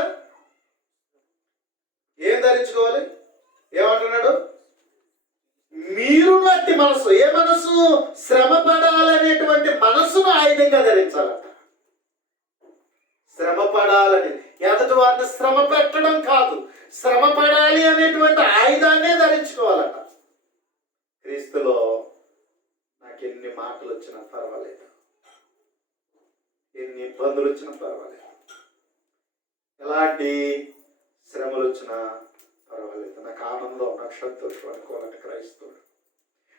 ఏం ధరించుకోవాలి? ఏమంటున్నాడు? మీరు నట్టి మనసు. ఏ మనసు? శ్రమ పడాలనేటువంటి మనసును ఆయుధంగా ధరించాలట. శ్రమ పడాలని, ఎదటి వారిని శ్రమ పెట్టడం కాదు, శ్రమ పడాలి అనేటువంటి ఆయుధాన్నే ధరించుకోవాలట. క్రీస్తులో నాకు ఎన్ని మాటలు వచ్చినా పర్వాలేదు, ఎన్ని ఇబ్బందులు వచ్చినా పర్వాలేదు, ఎలాంటి శ్రమలు వచ్చినా పర్వాలేదు, నాకు ఆనందం, నాకు సంతోషం అనుకోవాలంటే క్రైస్తవుడు.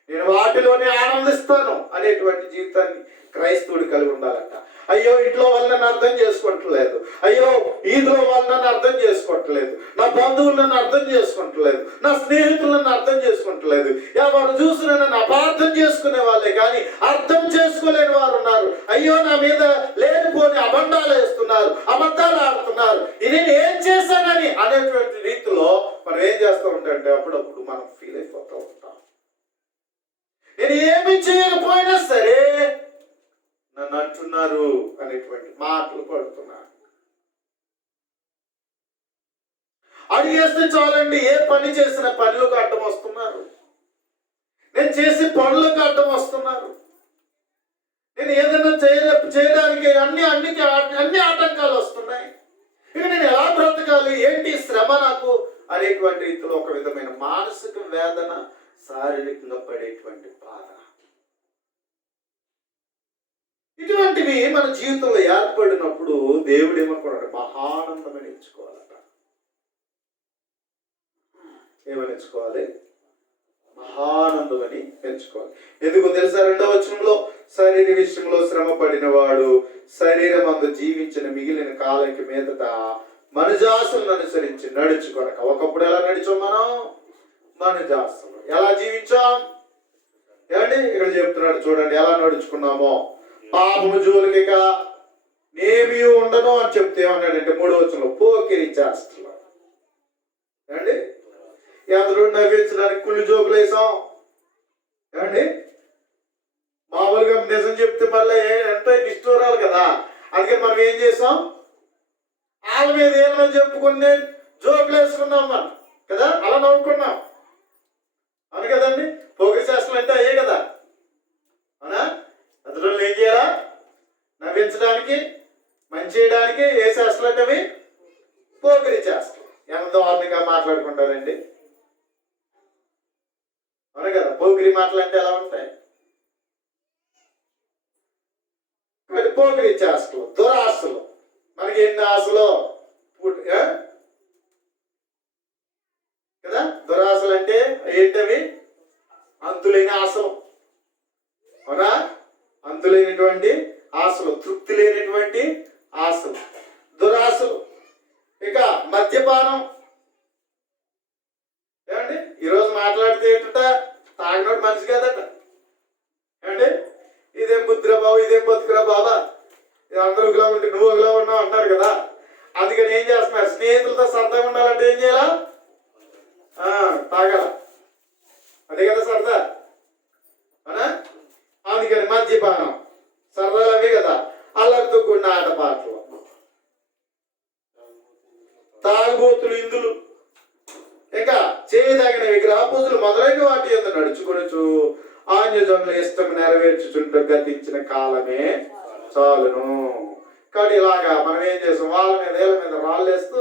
నేను వాటిలోనే ఆనందిస్తాను అనేటువంటి జీవితాన్ని క్రైస్తవుడు కలిగి ఉండాలంట. అయ్యో ఇంట్లో వాళ్ళు నన్ను అర్థం చేసుకోవట్లేదు, అయ్యో ఈదులో వాళ్ళు నన్ను అర్థం చేసుకోవట్లేదు, నా బంధువులు నన్ను అర్థం చేసుకోవట్లేదు, నా స్నేహితులు నన్ను అర్థం చేసుకోవట్లేదు, ఎవరు చూసినా నన్ను అపార్థం చేసుకునే వాళ్ళే కానీ అర్థం చేసుకోలేని వారు ఉన్నారు. అయ్యో నా మీద లేనిపోని అబద్ధాలు వేస్తున్నారు, అబద్ధాలు ఆడుతున్నారు, ఇది నేను ఏం చేశానని అనేటువంటి రీతిలో మనం ఏం చేస్తూ ఉంటామంటే అప్పుడప్పుడు మనం ఫీల్ అయిపోతూ ఉంటాం. నేను ఏమి చేయకపోయినా సరే నన్ను అంటున్నారు అనేటువంటి మాటలు పడుతున్నాను. అడిగేస్తే చాలండి, ఏ పని చేసిన పనులకు అడ్డం వస్తున్నారు, నేను చేసే పనులకు అడ్డం వస్తున్నారు, నేను ఏదైనా చేయడానికి అన్ని ఆటంకాలు వస్తున్నాయి. ఇక నేను ఎలా బ్రతకాలి, ఏంటి శ్రమ నాకు అనేటువంటి రీతిలో ఒక విధమైన మానసిక వేదన, శారీరకంగా పడేటువంటి బాధ, ఇటువంటివి మన జీవితంలో ఏర్పడినప్పుడు దేవుడు ఏమనుకున్నాడు? మహానందమని ఎంచుకోవాలట. ఏమని ఎంచుకోవాలి? మహానందమని ఎంచుకోవాలి. ఎందుకు తెలుసా? 2వ వచనంలో శరీర విషయంలో శ్రమ పడిన వాడు శరీరం అందు జీవించిన మిగిలిన కాలానికి మీదట మనుజాసులను అనుసరించి నడుచుకొనక. ఒకప్పుడు ఎలా నడిచాం మనం? మనుజాసులు. ఎలా జీవించాం? ఏమండి ఇక్కడ చెప్తున్నాడు చూడండి, ఎలా నడుచుకున్నామో. పాపము జోలికి నేమి ఉండను అని చెప్తే ఏమన్నాడంటే 3వ వచనంలో పోకిరి చేష్టలు. ఏమండి అందరూ నవ్వించడానికి కుళ్ళు జోకులు వేసాం. ఏమండి మామూలుగా నిజం చెప్తే మళ్ళీ ఎంత నిష్ఠూరాలు కదా, అందుకని మనం ఏం చేసాం? వాళ్ళ మీద ఏమో చెప్పుకుని జోకులు వేసుకున్నాం మనం కదా, అలా నవ్వుకున్నాం. అవును కదండి, పోకిరి చేష్టలు అంటే అయ్యే కదా. అవునా? అందులో ఏం చేయాలా? నవ్వించడానికి, మంచి చేయడానికి ఏ చేష్టలు అంటే అవి పోకిరి చేష్టలు. ఎంత దారుణంగా మాట్లాడుకుంటారండి. అవును కదా, పోకిరి మాటలు అంటే ఎలా ఉంటాయి? పోకిరి చేష్టలు, దురాశలు. మనకి ఎన్ని ఆశలు కదా. దురాశలు అంటే ఏంటవి? అంతులేని ఆశలు. అవునా? అంతులేనటువంటి ఆశలు, తృప్తి లేనటువంటి ఆశలు, దురాశలు. ఇక మద్యపానం. ఏమండి ఈరోజు మాట్లాడితే ఏంటంట? తాగినోడు మనిషి కదట. ఏమండి ఇదేం బుద్ధిరా బాబు, ఇదేం బతుకురా బాబా, అందరూ ఒకలా ఉంటే నువ్వు ఒకలా ఉన్నావు అంటారు కదా. అందుకని ఏం చేస్తున్నారు? స్నేహితులతో సరదాగా ఉండాలంటే ఏం చేయాలా? తాగాల. అదే కదా సరదా. అవునా? అందుకని మద్యపానం, సరదాలు అవే కదా. అల్లరితో కూడిన ఆటపాటలు, తాగుబోతులు, ఇందులు, ఇంకా చేయదగిన విగ్రహ పూజలు మొదలైన వాటి యందు నడుచుకొనుచు ఆన్యజనుల ఇష్టం నెరవేర్చుచుంటూ గతించిన కాలమే చాలును. కాబట్టి ఇలాగా మనం ఏం చేసాం? వాళ్ళ మీద వీళ్ళ మీద రాళ్ళేస్తూ,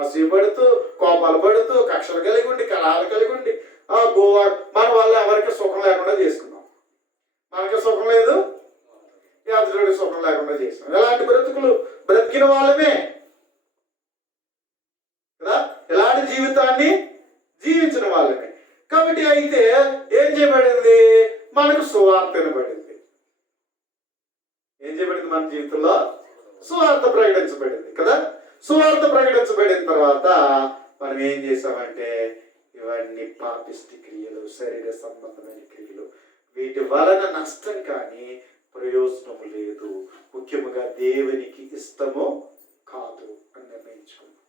అసూయపడుతూ, కోపాలు పడుతూ, కక్షలు కలిగి ఉండి, కళాలు కలిగి ఉండి మన వల్ల ఎవరికి సుఖం లేకుండా చేసుకున్నాం. మనకి సుఖం లేదు, యాత్రుడికి సుఖం లేకుండా చేసినాం. ఎలాంటి బ్రతుకులు బ్రతికిన వాళ్ళమే కదా, ఎలాంటి జీవితాన్ని జీవించిన వాళ్ళమే. కాబట్టి అయితే ఏం చేయబడింది? మనకు సువార్త వినబడింది. ఏం చేయబడింది? మన జీవితంలో సువార్త ప్రకటించబడింది కదా. సువార్త ప్రకటించబడిన తర్వాత మనం ఏం చేసామంటే ఇవన్నీ పాపిష్టి క్రియలు, శరీర సంబంధమైన క్రియలు, వీటి వలన నష్టం కానీ ప్రయోజనం లేదు, ముఖ్యముగా దేవునికి ఇష్టము కాదు అని నిర్ణయించుకున్నాం.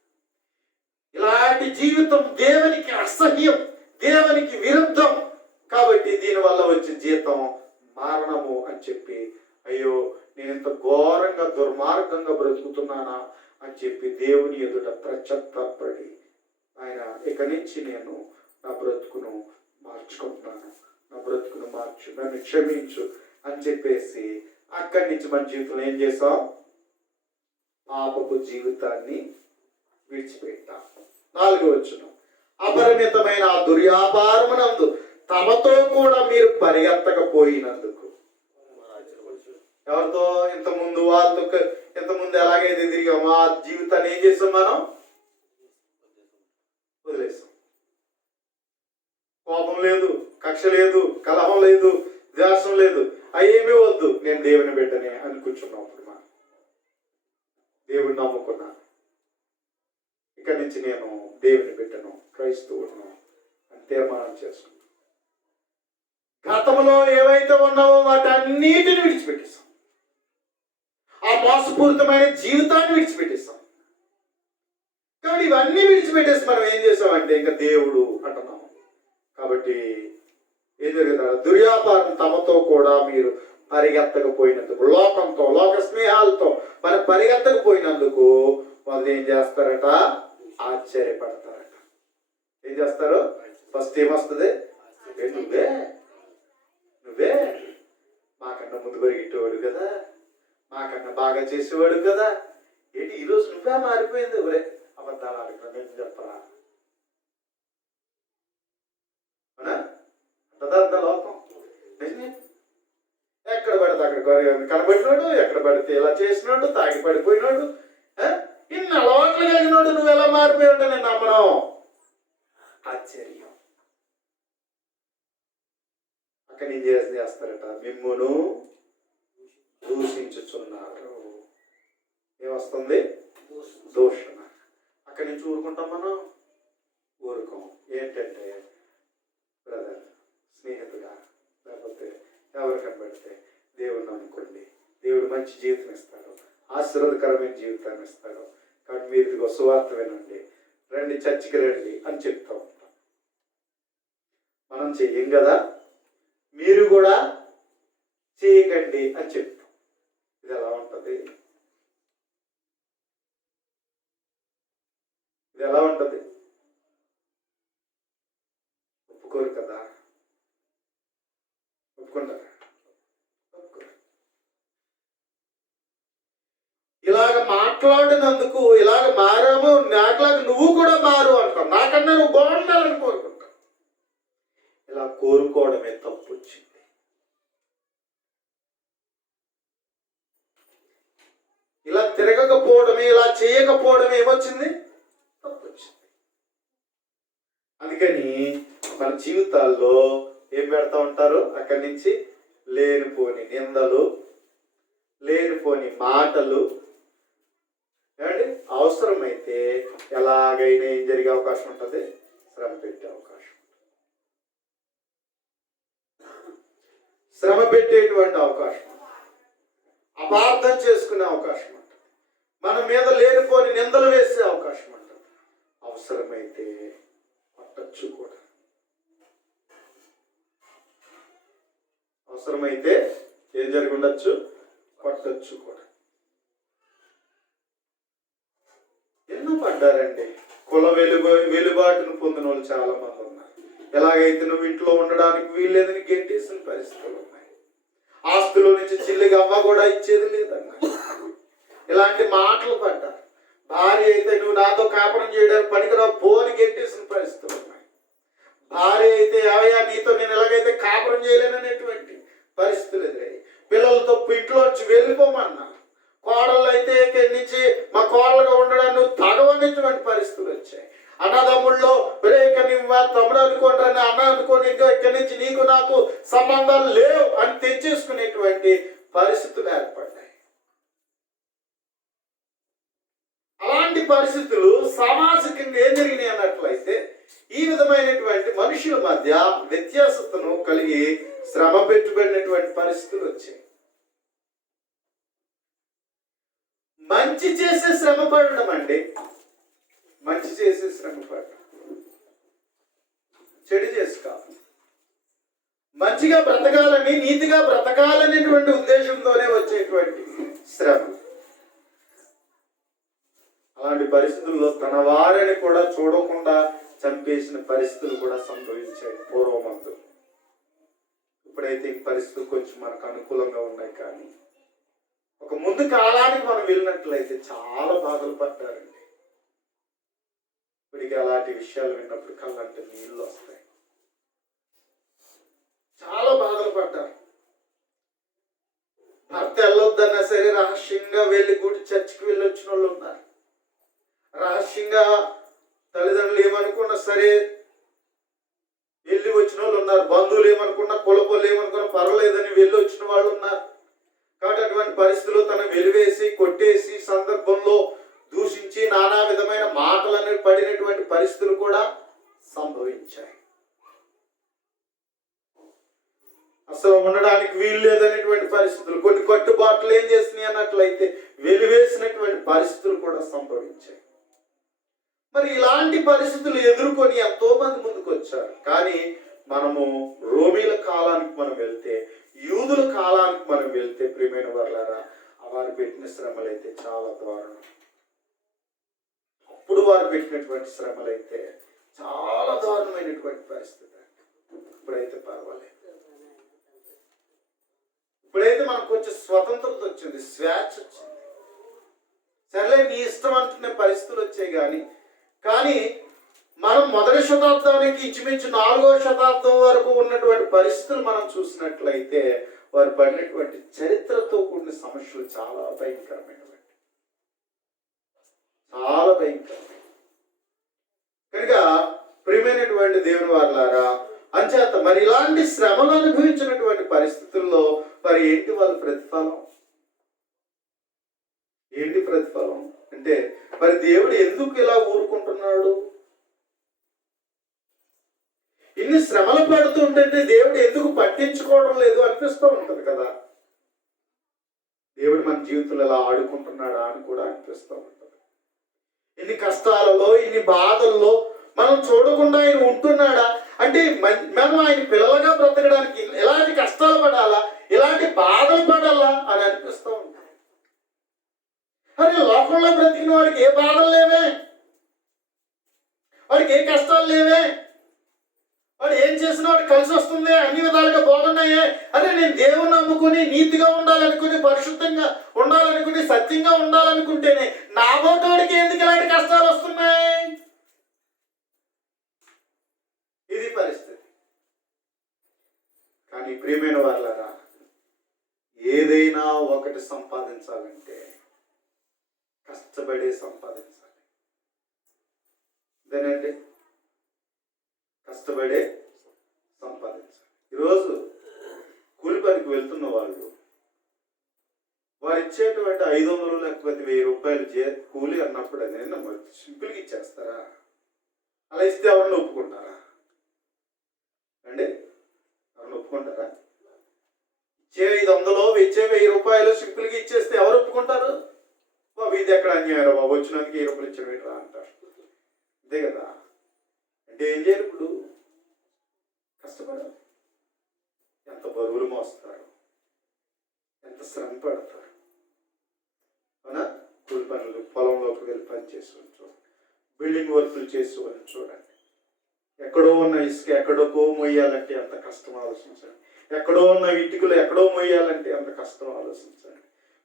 ఇలాంటి జీవితం దేవునికి అసహ్యం, దేవునికి విరుద్ధం. కాబట్టి దీనివల్ల వచ్చే జీతం మరణము అని చెప్పి, అయ్యో నేను ఇంత ఘోరంగా దుర్మార్గంగా బ్రతుకుతున్నానా అని చెప్పి దేవుని ఎదుట ప్రత్యక్షపడి ఆయన ఇక నుంచి నేను నా బ్రతుకును మార్చుకుంటున్నాను, నా బ్రతుకును మార్చు, నన్ను క్షమించు అని చెప్పేసి అక్కడి నుంచి మన జీవితంలో ఏం చేసాం? పాపపు జీవితాన్ని విడిచిపెట్టాం. 4వ వచనం, అపరిమితమైన ఆ దుర్వ్యాపారమునందు తమతో కూడా మీరు పరిగెత్తకపోయినందుకు. ఎవరితో ఇంతకుముందు వాళ్ళతో ఇంతకుముందు ఎలాగైతే తిరిగామో ఆ జీవితాన్ని ఏం చేసాం మనం? వదిలేసాం. కోపం లేదు, కక్ష లేదు, కలహం లేదు, ద్వేషం లేదు, అయ్యేమీ వద్దు, నేను దేవుని బిడ్డనే అని కూర్చున్నాం. అప్పుడు మనం దేవుడిని నమ్ముకున్నా, ఇక్కడి నుంచి నేను దేవుని బిడ్డను, క్రైస్తవును అని తీర్మానం చేసుకున్నాను. గతంలో ఏవైతే ఉన్నావో వాటన్నిటిని విడిచిపెట్టేశాం. ఆ మోసపూరితమైన జీవితాన్ని విడిచిపెట్టేస్తాం. కాబట్టి ఇవన్నీ విడిచిపెట్టేసి మనం ఏం చేసామంటే ఇంకా దేవుడు అంటున్నాము. కాబట్టి ఏం జరుగుతుంది? దుర్వ్యాపారం తమతో కూడా మీరు పరిగెత్తకపోయినందుకు, లోకంతో, లోక స్నేహాలతో మనం పరిగెత్తకపోయినందుకు వాళ్ళు ఏం చేస్తారట? ఆశ్చర్యపడతారట. ఏం చేస్తారు? ఫస్ట్ ఏమొస్తుంది? నువ్వే మాకన్నా ముందు పరిగెట్టేవాడు కదా, మాకన్నా బాగా చేసేవాడు కదా, ఏంటి ఈరోజు నువ్వే మారిపోయింది? ఒరే అబద్ధాలు ఆడుకున్నా, నేను చెప్పరా అంటదా అంత లోకం. ఎక్కడ పడితే అక్కడ కనబడినాడు, ఎక్కడ పడితే ఇలా చేసినాడు, తాగి పడిపోయినాడు, ఇన్ని అలవాట్లు కలిగినాడు, నువ్వు ఎలా మారిపోయాడు నేను నమ్మడం. ఆశ్చర్యం. అక్కడ ఏం చేస్తారట? మిమ్మును దూషించుచున్నారు. ఏమొస్తుంది? దూషణ. అక్కడి నుంచి ఊరుకుంటాం మనం? ఊరుకోం. ఏంటంటే బ్రదర్, స్నేహితుగా, లేకపోతే ఎవరు కనబడితే దేవుడిని అనుకోండి, దేవుడు మంచి జీవితం ఇస్తాడు, ఆశీర్వాదకరమైన జీవితాన్ని ఇస్తాడు, కాబట్టి మీరు ఇదిగో సువార్త వినండి, రండి చర్చికి రండి అని చెప్తా ఉంటాం. మనం చెయ్యం కదా, మీరు కూడా చేయకండి అని చెప్తాం. ఇది ఎలా ఉంటుంది? ఇది ఎలా ఉంటుంది? ఒప్పుకోరు కదా. ఒప్పుకుంటారా? ఒప్పుకోరు. ఇలాగ మాట్లాడినందుకు ఇలాగ మారాము, నాకులాగా నువ్వు కూడా మారు అంటావు, నాకన్నా నువ్వు బాగుండాలని కోరుకుంటావు. ఇలా కోరుకోవడమే తప్పు వచ్చింది. ఇలా తిరగకపోవడమే, ఇలా చేయకపోవడమే ఏమొచ్చింది? తప్పు వచ్చింది. అందుకని మన జీవితాల్లో ఏం పెడతా ఉంటారు? అక్కడి నుంచి లేనిపోని నిందలు, లేనిపోని మాటలు, అవసరమైతే ఎలాగైనా ఏం జరిగే అవకాశం ఉంటుంది? శ్రమ పెట్టే అవకాశం, శ్రమ పెట్టేటువంటి అవకాశం, అపార్థం చేసుకునే అవకాశం ఉంటుంది, మన మీద లేనిపోని నిందలు వేసే అవకాశం ఉంటుంది. అవసరమైతే కొట్టచ్చు కూడా. అవసరమైతే ఏం జరిగి ఉండొచ్చు? కొట్టచ్చు కూడా. ఎన్నో పడ్డారండి. కుల వెలుబాటును పొందిన వాళ్ళు చాలా మంది ఉన్నారు. ఎలాగైతే నువ్వు ఇంట్లో ఉండడానికి వీల్లేదని గెంటేసిన పరిస్థితులు ఉన్నాయి. ఆస్తుల నుంచి చిల్లిగా అమ్మ కూడా ఇచ్చేది లేదన్న ఇలాంటి మాటలు పడ్డారు. భార్య అయితే నువ్వు నాతో కాపురం చేయడానికి పనికిరావు పోని గెంటేసిన పరిస్థితులు ఉన్నాయి. భార్య అయితే అవయా నీతో నేను ఎలాగైతే కాపురం చేయలేననేటువంటి పరిస్థితులు ఎదురయ్యాయి. పిల్లలతో ఇంట్లోంచి వెళ్ళిపోమన్నా, కోడళ్ళు అయితే ఇక్కడి నుంచి మా కోడలుగా ఉండడానికి నువ్వు తగవనేటువంటి పరిస్థితులు వచ్చాయి. అన్నదమ్ముల్లో ఇక నువ్వు తమ్ముడు అనుకుంటారని అన్న అనుకోని ఇక్కడి నుంచి నీకు నాకు సంబంధాలు లేవు అని తెచ్చేసుకునేటువంటి పరిస్థితులు ఏర్పడ్డాయి. అలాంటి పరిస్థితులు సామాజికంగా ఏం జరిగినాయి అన్నట్లయితే ఈ విధమైనటువంటి మనుషుల మధ్య వ్యత్యాసతను కలిగి శ్రమ పెట్టుబడినటువంటి పరిస్థితులు వచ్చాయి. మంచి చేసే శ్రమ పడడం అండి, మంచి చేసే శ్రమ పడడం, చెడు చేసి కాదు. మంచిగా బ్రతకాలని, నీతిగా బ్రతకాలనేటువంటి ఉద్దేశంతోనే వచ్చేటువంటి శ్రమ. అలాంటి పరిస్థితుల్లో తన వారిని కూడా చూడకుండా చంపేసిన పరిస్థితులు కూడా సంభవించాయి పూర్వమందు. ఇప్పుడైతే ఈ పరిస్థితులు కొంచెం మనకు అనుకూలంగా ఉన్నాయి. కానీ ఒక ముందు కాలానికి మనం వెళ్ళినట్లయితే చాలా బాధలు పడ్డారండి. ఇప్పటికీ అలాంటి విషయాలు విన్నప్పుడు కళ్ళంటే నీళ్ళు వస్తాయి. చాలా బాధలు పడ్డారు. భర్త వెళ్ళొద్దన్నా సరే రహస్యంగా వెళ్ళి గుడి చర్చికి వెళ్ళి వచ్చిన వాళ్ళు ఉన్నారు. రహస్యంగా తల్లిదండ్రులు ఏమనుకున్నా సరే వెళ్ళి వచ్చిన వాళ్ళు ఉన్నారు. బంధువులు ఏమనుకున్నా, కులపోళ్ళు ఏమనుకున్నా పర్వాలేదని వెళ్ళి వచ్చిన వాళ్ళు ఉన్నారు. కాబట్టి అటువంటి పరిస్థితుల్లో తను వెలివేసి కొట్టేసి సందర్భంలో దూషించి నానా విధమైన మాటలను పడినటువంటి పరిస్థితులు కూడా సంభవించాయి. అసలు ఉండడానికి వీలు లేదనేటువంటి పరిస్థితులు, కొన్ని కట్టుబాట్లు ఏం చేసినాయి అన్నట్లయితే వెలివేసినటువంటి పరిస్థితులు కూడా సంభవించాయి. మరి ఇలాంటి పరిస్థితులు ఎదుర్కొని ఎంతో మంది ముందుకు వచ్చారు. కానీ మనము రోమీల కాలానికి మనం వెళ్తే, యూదుల కాలానికి మనం వెళ్తే ప్రియమైన వారులారా, వారు పెట్టిన శ్రమలు అయితే చాలా దారుణం. అప్పుడు వారు పెట్టినటువంటి శ్రమలు అయితే చాలా దారుణమైనటువంటి పరిస్థితి. ఇప్పుడైతే పర్వాలేదు. ఇప్పుడైతే మనకు కొంచెం స్వతంత్రత వచ్చింది, స్వేచ్ఛ వచ్చింది. సరేలే నీ ఇష్టం అంటున్న పరిస్థితులు వచ్చాయి. కానీ మనం మొదటి శతాబ్దానికి ఇంచుమించు 4వ శతాబ్దం వరకు ఉన్నటువంటి పరిస్థితులు మనం చూసినట్లయితే వారు పడినటువంటి చరిత్రతో కూడిన సమస్యలు చాలా భయంకరమైనవి, చాలా భయంకరమైన. కనుక ప్రియమైనటువంటి దేవుని వారులారా, అంచేత మరి ఇలాంటి శ్రమలు అనుభవించినటువంటి పరిస్థితుల్లో మరి ఏంటి వాళ్ళ ప్రతిఫలం? ఏంటి ప్రతిఫలం అంటే, మరి దేవుడు ఎందుకు ఇలా ఊరుకుంటున్నాడు? ఇన్ని శ్రమలు పడుతుంటే దేవుడు ఎందుకు పట్టించుకోవడం లేదు అనిపిస్తూ ఉంటుంది కదా. దేవుడు మన జీవితంలో ఎలా ఆడుకుంటున్నాడా అని కూడా అనిపిస్తూ ఉంటుంది. ఇన్ని కష్టాలలో, ఇన్ని బాధల్లో మనం చూడకుండా ఆయన ఉంటున్నాడా అంటే, మనం ఆయన పిల్లలుగా బ్రతకడానికి ఎలాంటి కష్టాలు పడాలా, ఇలాంటి బాధలు పడాలా అని అనిపిస్తూ ఉంటాం. అరే లోకంలో బ్రతికిన వాడికి ఏ బాధలు లేవే, వాడికి ఏ కష్టాలు లేవే, వాడు ఏం చేసినా వాడు కలిసి వస్తుంది, అన్ని విధాలుగా బాగున్నాయే. అరే నేను దేవుని నమ్ముకుని నీతిగా ఉండాలనుకుని, పరిశుద్ధంగా ఉండాలనుకుని, సత్యంగా ఉండాలనుకుంటేనే నా బోటోడికి ఎందుకు ఇలాంటి కష్టాలు వస్తున్నాయి? ఇది పరిస్థితి. కానీ ప్రియమైన వాళ్ళారా, ఏదైనా ఒకటి సంపాదించాలంటే కష్టపడే సంపాదించాలి. అదేనండి, కష్టపడే సంపాదించాలి. ఈరోజు కూలి పనికి వెళ్తున్న వాళ్ళు వారు ఇచ్చేటువంటి 500 లేకపోతే 1000 రూపాయలు కూలి అన్నప్పుడు అది సింపుల్గా ఇచ్చేస్తారా? అలా ఇస్తే ఎవరిని ఒప్పుకుంటారా అండి? ఎవరిని ఒప్పుకుంటారా? ఇచ్చే 500 ఇచ్చే 1000 రూపాయలు సింపుల్గా ఇచ్చేస్తే ఎవరు ఒప్పుకుంటారు? బాబు ఇది ఎక్కడ అన్యాయం బాబు, వచ్చినందుకు 1000 రూపాయలు ఇచ్చిన అంటారు. అంతే కదా. అంటే ఏం చేయాలి? ఇప్పుడు కష్టపడాలి. ఎంత బరువులు మోస్తారు, ఎంత శ్రమ పడతారు. అవునా? కూలి పనులు, పొలంలోకి వెళ్ళి పని చేసుకొని చూడండి, బిల్డింగ్ వర్కులు చేసుకొని చూడండి. ఎక్కడో ఉన్న ఇసుక ఎక్కడోకో మొయ్యాలంటే ఎంత కష్టం ఆలోచించండి. ఎక్కడో ఉన్న ఇటుకలు ఎక్కడో మొయ్యాలంటే ఎంత కష్టం ఆలోచించండి.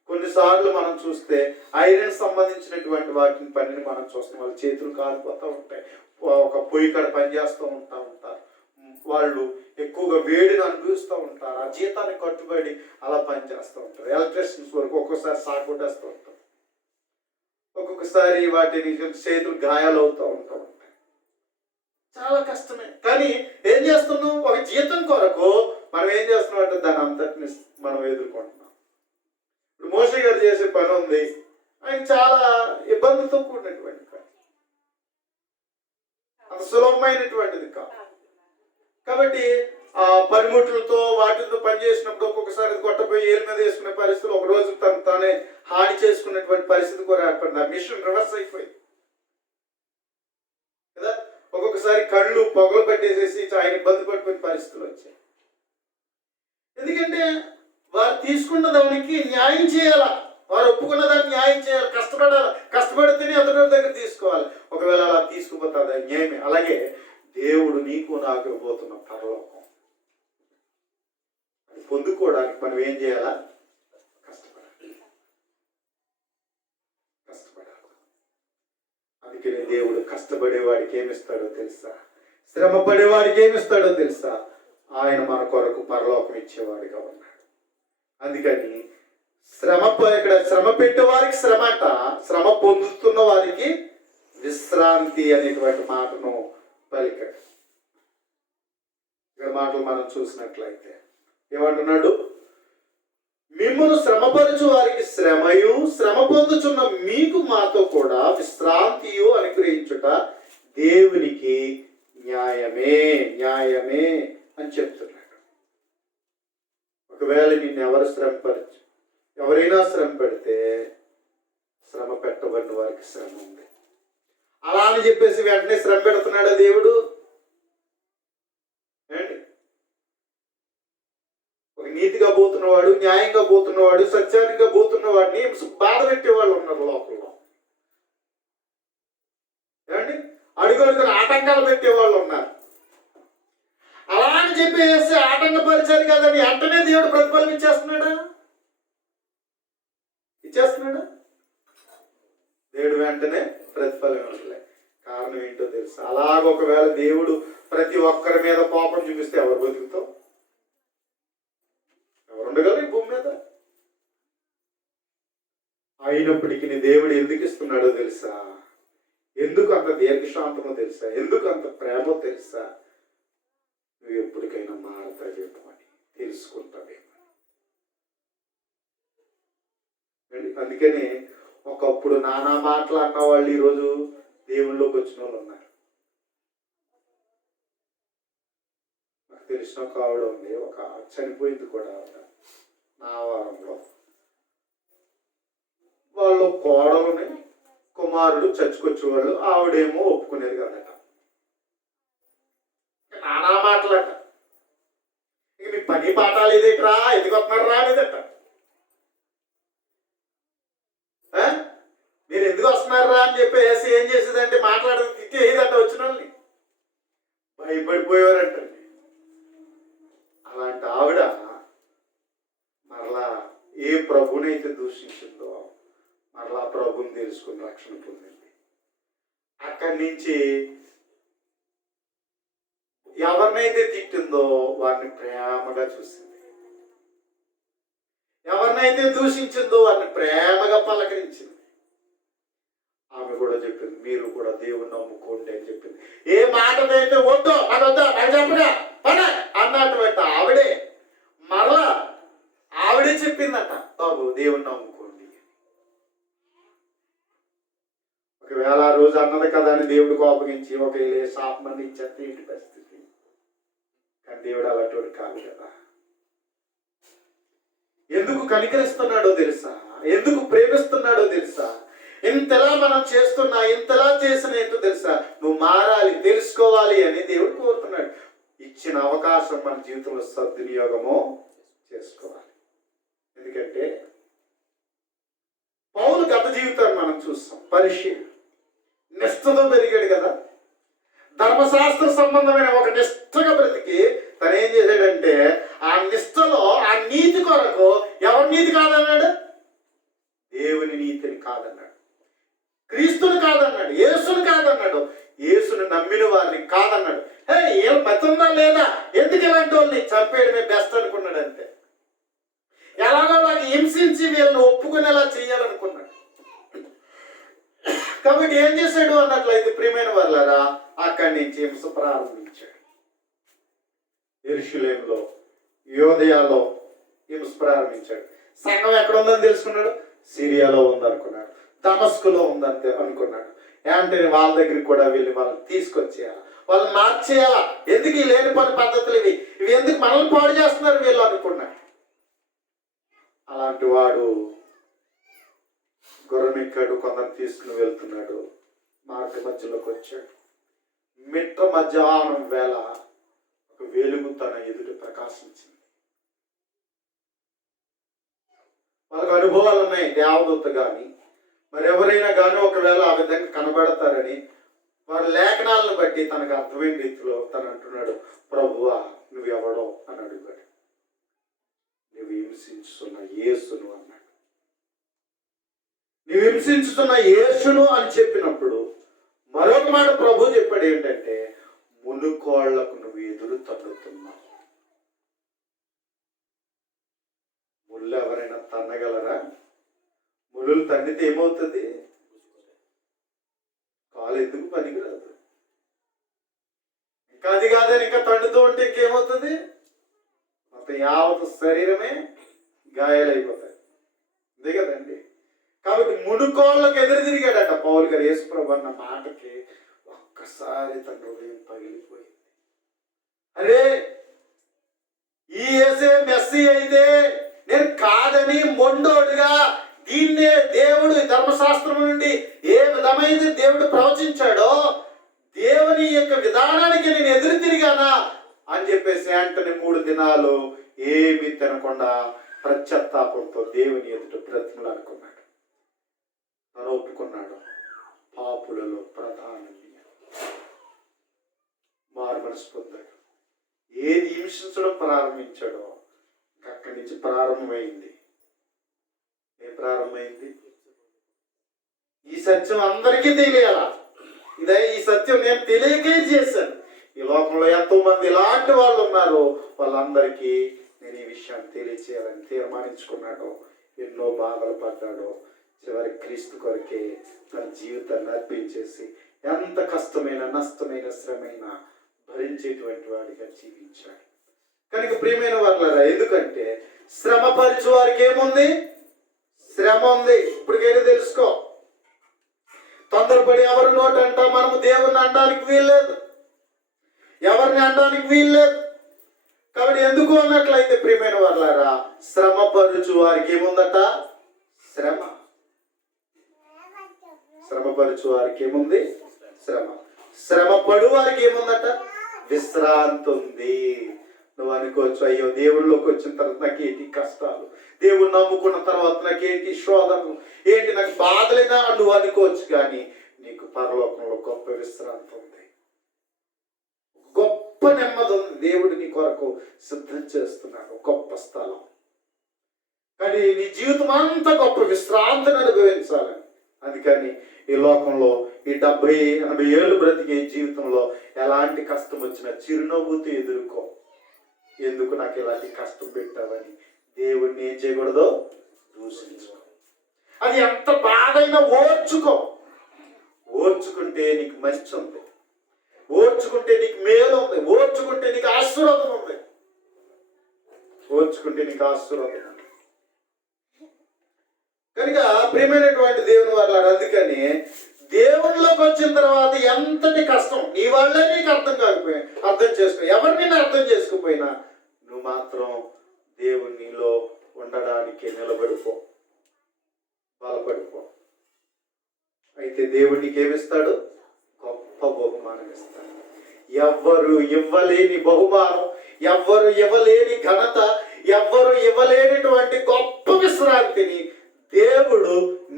కొన్నిసార్లు మనం చూస్తే ఐరన్ సంబంధించినటువంటి వాటిని పనిని మనం చూస్తాం, వాళ్ళ చేతులు కాలిపోతూ ఉంటాయి. ఒక పొయ్యి కాడ పనిచేస్తూ ఉంటారు. వాళ్ళు ఎక్కువగా వేడిని అనుభవిస్తూ ఉంటారు. ఆ జీతాన్ని కట్టుబడి అలా పనిచేస్తూ ఉంటారు. ఎలక్ట్రిషియన్స్ వరకు ఒక్కొక్కసారి షాక్ కొట్టేస్తూ ఉంటారు, ఒక్కొక్కసారి వాటిని చేతులు గాయాలు అవుతూ ఉంటాయి. చాలా కష్టమే. కానీ ఏం చేస్తున్నాం? ఒక జీతం కొరకు మనం ఏం చేస్తున్నాం అంటే దాని అంతటిని మనం ఎదుర్కొంటున్నాం. ఇప్పుడు మోషే గారు చేసే పని ఉంది, ఆయన చాలా ఇబ్బందులతో కూడినటువంటి పని, అంత సులభమైనటువంటిది కాదు. కాబట్టి ఆ పనిముట్లతో వాటితో పనిచేసినప్పుడు ఒక్కొక్కసారి కొట్టపోయి ఏళ్ళ మీద వేసుకునే పరిస్థితులు, ఒక రోజు తానే హాని చేసుకున్నటువంటి పరిస్థితి కూడా ఏర్పడింది. ఆ మిషన్ రివర్స్ అయిపోయింది కదా. ఒక్కొక్కసారి కళ్ళు పొగలు పెట్టేసేసి ఆయన ఇబ్బంది పడిపోయిన పరిస్థితులు వచ్చాయి. ఎందుకంటే వారు తీసుకున్న దానికి న్యాయం చేయాలా, వారు ఒప్పుకున్న దానికి న్యాయం చేయాలి, కష్టపడాలి. కష్టపడితేనే అతని దగ్గర తీసుకోవాలి. ఒకవేళ అలా తీసుకుపోతే అది న్యాయమే. అలాగే దేవుడు నీకు నాకు ఇవ్వబోతున్న పరలోకం అది పొందుకోవడానికి మనం ఏం చేయాలా? కష్టపడాలి. అందుకనే దేవుడు కష్టపడేవాడికి ఏమిస్తాడో తెలుసా? శ్రమ పడేవాడికి ఏమిస్తాడో తెలుసా? ఆయన మన కొరకు పరలోకం ఇచ్చేవాడిగా ఉన్నాడు. అందుకని ఇక్కడ శ్రమ పెట్టే వారికి శ్రమ అంట, శ్రమ పొందుతున్న వారికి విశ్రాంతి అనేటువంటి మాటను పలికాడు. ఇక్కడ మాటలు మనం చూసినట్లయితే ఏమంటున్నాడు? మిమ్మును శ్రమపరచు వారికి శ్రమయు, శ్రమ పొందుచున్న మీకు మాతో కూడా విశ్రాంతియు అనుగ్రహించుట దేవునికి న్యాయమే న్యాయమే అని చెప్తున్నాడు. ఒకవేళ నిన్ను ఎవరైనా శ్రమ పెడితే శ్రమ పెట్టబడిన వారికి శ్రమ ఉంది. అలా అని చెప్పేసి వెంటనే శ్రమ పెడుతున్నాడా దేవుడు? ఒక నీతిగా పోతున్నవాడు, న్యాయంగా పోతున్నవాడు, సత్యానిగా పోతున్నవాడిని బాధ పెట్టేవాళ్ళు ఉన్నారు లోకంలో. ఏమండి? అడుగడుగున ఆటంకాలు పెట్టేవాళ్ళు ఉన్నారు. అలా అని చెప్పేసి ఆటంకపరిచారు కదని వెంటనే దేవుడు ప్రతిఫలం ఇచ్చేస్తున్నాడా? దేవుడు వెంటనే ప్రతిఫలం ఇవ్వలే. కారణం ఏంటో తెలుసు? ఒకవేళ దేవుడు ప్రతి ఒక్కరి మీద కోపం చూపిస్తే ఎవరు బతుకుతాం? ఎవరు ఉండగలరు ఈ భూమి మీద? అయినప్పటికీ దేవుడు ఎందుకు ఇస్తున్నాడో తెలుసా? ఎందుకు అంత దీర్ఘశాంతమో తెలుసా? ఎందుకు అంత ప్రేమో తెలుసా? నువ్వు ఎప్పటికైనా మారతావేమో అని, తెలుసుకుంటావేమో. అందుకని ఒకప్పుడు నానా మాటలు అన్న వాళ్ళు ఈరోజు దేవుళ్ళలోకి వచ్చిన వాళ్ళు ఉన్నారు. నాకు తెలిసిన ఒక ఆవిడ ఉంది, ఒక చనిపోయింది కూడా నా వారంలో. వాళ్ళు కోడలుని కుమారుడు చచ్చుకొచ్చేవాళ్ళు, ఆవిడేమో ఒప్పుకునేది కదట. నానా మాటలట. ఇక మీ పని పాఠాలు ఇదేట్రా, ఎందుకు వస్తున్నారు రా అనేదట. మీరు ఎందుకు వస్తున్నారా అని చెప్పేసి ఏం చేసేదంటే మాట్లాడదు, తిట్టేదట వచ్చిన వాళ్ళని. భయపడిపోయేవారంటండి. అలాంటి ఆవిడ మరలా ఏ ప్రభునైతే దూషించిందో మరలా ప్రభుని తెలుసుకుని రక్షణ పొందింది. అక్కడి నుంచి ఎవరినైతే తిట్టిందో వారిని ప్రేమగా చూసింది, ఎవరినైతే దూషించిందో వారిని ప్రేమగా పలకరించింది. ఆమె కూడా చెప్పింది, మీరు కూడా దేవుని నమ్ముకోండి అని చెప్పింది. ఏ మాటనైతే వద్దో అదొద్దా నాకు చెప్పగా పడ అన్నటువంటి ఆవిడే మరలా ఆవిడే చెప్పిందట, బాబు దేవుని నమ్ముకోండి. ఒకవేళ ఆ రోజు అన్నది కదా అని దేవుడు కోపగించి ఒక శాపమని ఇచ్చేస్తే ఇంటి పరిస్థితి. కానీ దేవుడు అలాంటి కాదు కదా. ఎందుకు కనికరిస్తున్నాడో తెలుసా? ఎందుకు ప్రేమిస్తున్నాడో తెలుసా? ఇంతలా మనం చేస్తున్నా, ఇంతలా చేసిన ఏంటో తెలుసా? నువ్వు మారాలి, తెలుసుకోవాలి అని దేవుడు కోరుతున్నాడు. ఇచ్చిన అవకాశం మన జీవితంలో సద్వినియోగము చేసుకోవాలి. ఎందుకంటే పౌలు గత జీవితాన్ని మనం చూస్తాం. పరిశీలి నిష్ఠతో పెరిగాడు కదా. ధర్మశాస్త్ర సంబంధమైన ఒక నిష్ఠగా బ్రతికి తను ఏం చేశాడంటే ఆ నిష్ఠలో ఆ నీతి కొరకు ఎవరి నీతి కాదన్నాడు? దేవుని నీతిని కాదన్నాడు, క్రీస్తుని కాదన్నాడు, యేసుని కాదన్నాడు, యేసుని నమ్మిన వారిని కాదన్నాడు. ఏం బతుందా లేదా, ఎందుకు ఇలాంటి వాళ్ళని చంపేయడమే బెస్ట్ అనుకున్నాడు. అంతే. ఎలాగో అలాగే హింసించి వీళ్ళని ఒప్పుకునేలా చేయాలనుకున్నాడు. కాబట్టి ఏం చేశాడు అన్నట్లయితే ప్రియమైన వాళ్ళరా, అక్కడి నుంచి హింస ప్రారంభించాడు. యెరూషలేములో, యోదయాలో హింస ప్రారంభించాడు. సంఘం ఎక్కడ ఉందని తెలుసుకున్నాడు? సిరియాలో ఉందనుకున్నాడు, దమస్కులో ఉందని అనుకున్నాడు. అంటే వాళ్ళ దగ్గరికి కూడా వెళ్ళి వాళ్ళని తీసుకొచ్చేయాలి, వాళ్ళని మార్చేయాలా. ఎందుకు ఈ లేని పని పద్ధతులు ఇవి ఎందుకు మనల్ని పాడు చేస్తున్నారు వీళ్ళు అనుకున్నాడు. అలాంటి వాడు గుర్రమెక్కాడు, కొందరు తీసుకుని వెళ్తున్నాడు. మార్గ మధ్యలోకి వచ్చాడు. మిట్ట మధ్యాహ్నం వేళ ఒక వెలుగు తన ఎదుట ప్రకాశించింది. వాళ్ళకి అనుభవాలు ఉన్నాయి. దేవదూత కానీ మరి ఎవరైనా కానీ ఒకవేళ ఆ విధంగా కనబడతారని వారి లేఖనాలను బట్టి తనకు అర్థమైన రీతిలో తను అంటున్నాడు, ప్రభువా నువ్వెవడో అని అడిగాడు. నువ్వు హింసించుతున్న యేసును అన్నాడు. నువ్వు హింసించుతున్న యేసును అని చెప్పినప్పుడు మరొక మాట ప్రభు చెప్పాడు ఏంటంటే, మునుకోళ్లకు నువ్వు ఎదురు తన్నుతున్నావు. ముళ్ళు ఎవరైనా తన్నగలరా? ముళ్ళు తన్నితే ఏమవుతుంది? కాలు ఎందుకు పనికిరాదు. ఇంకా అది కాదని ఇంకా తన్నుతూ ఉంటే ఇంకేమవుతుంది? మొత్తం యావత్ శరీరమే గాయాలైపోతాయి. అంతే కదండి. కాబట్టి మునుకోళ్ళకు ఎదురు తిరిగాడట పౌలు గారు. యేసుప్రభు అన్న మాటకి ఒక్కసారి తన హృదయం పగిలిపోయింది. అరే, ఈ యేసే మెస్సీ అయితే నేను కాదని మొండోడుగా దీన్నే దేవుడు ధర్మశాస్త్రం నుండి ఏ విధమైన దేవుడు ప్రవచించాడో దేవుని యొక్క విధానానికి నేను ఎదురు తిరిగానా అని చెప్పేసి వెంటనే 3 దినాలు ఏమీ తినకుండా ప్రత్యత్తాపంతో దేవుని ఎదుట బ్రతిమలాడుకున్నాడు. తను ఒప్పుకున్నాడు, పాపులలో ప్రధాన మారు మనసు పొందాడు. ఏది హింసించడం ప్రారంభించాడో అక్కడి నుంచి ప్రారంభమైంది. ఏం ప్రారంభమైంది? ఈ సత్యం అందరికీ తెలియాల. ఈ సత్యం నేను తెలియకే చేశాను. ఈ లోకంలో ఎంతో మంది ఇలాంటి వాళ్ళు ఉన్నారు. వాళ్ళందరికీ నేను ఈ విషయాన్ని తెలియచేయాలని తీర్మానించుకున్నాడు. ఎన్నో బాధలు పడ్డాడు. చివరి క్రీస్తు కొరకే తన జీవితాన్ని అర్పించేసి ఎంత కష్టమైన నష్టమైన శ్రమైన భరించేటువంటి వాడిగా జీవించాడు. కనుక ప్రియమైన వాళ్ళరా, ఎందుకంటే శ్రమ పరిచే వారికి ఏముంది? శ్రమ ఉంది. ఇప్పటికైనా తెలుసుకో. తొందరపడి ఎవరి నోటంట మనము దేవుణ్ణి అనడానికి వీల్లేదు, ఎవరిని అనడానికి వీల్లేదు. కాబట్టి ఎందుకు అన్నట్లయితే ప్రియమైన వాళ్ళారా, శ్రమ పరుచు వారికి ఏముందట? శ్రమ. శ్రమ పరుచు వారికి ఏముంది? శ్రమ. శ్రమ పడు వారికి ఏముందట? విశ్రాంతి ఉంది. నువ్వు అనుకోవచ్చు, అయ్యో దేవుళ్ళలోకి వచ్చిన తర్వాత నాకేంటి కష్టాలు, దేవుడు నమ్ముకున్న తర్వాత నాకేంటి శోధనలు, ఏంటి నాకు బాధలేనా నువ్వు అనుకోవచ్చు. కానీ నీకు పరలోకంలో గొప్ప విశ్రాంతి ఉంది, గొప్ప నెమ్మది ఉంది. దేవుడు నీ కొరకు సిద్ధం చేస్తున్నాడు గొప్ప స్థలం. కానీ నీ జీవితం అంతా గొప్ప విశ్రాంతిని అనుభవించాలని. అందుకని ఈ లోకంలో ఈ 70-80 ఏళ్ళు బ్రతికే జీవితంలో ఎలాంటి కష్టం వచ్చినా చిరునవ్వుతూ ఎదుర్కో. ఎందుకు నాకు ఇలాంటి కష్టం పెట్టావని దేవుడిని ఏం చేయకూడదు? దూషించుకో. అది ఎంత బాధైనా ఓర్చుకో. ఓర్చుకుంటే నీకు మంచి ఉంది, ఓర్చుకుంటే నీకు మేలు ఉంది, ఓర్చుకుంటే నీకు ఆశీర్వాదం ఉంది, ఓర్చుకుంటే నీకు ఆశీర్వాదం ఉంది. కనుక ప్రియమైనటువంటి దేవుని వాళ్ళ, అందుకని దేవునిలోకి వచ్చిన తర్వాత ఎంతటి కష్టం నీ వాళ్ళే నీకు అర్థం చేసుకో. ఎవరిని అర్థం చేసుకోపోయినా నువ్వు మాత్రం దేవునిలో ఉండడానికి నిలబడిపో, బలపడిపో. అయితే దేవుడికి ఏమిస్తాడు? గొప్ప బహుమానం ఇస్తాడు. ఎవ్వరు ఇవ్వలేని బహుమానం, ఎవ్వరు ఇవ్వలేని ఘనత, ఎవ్వరు ఇవ్వలేనటువంటి గొప్ప విశ్రాంతిని దేవుడు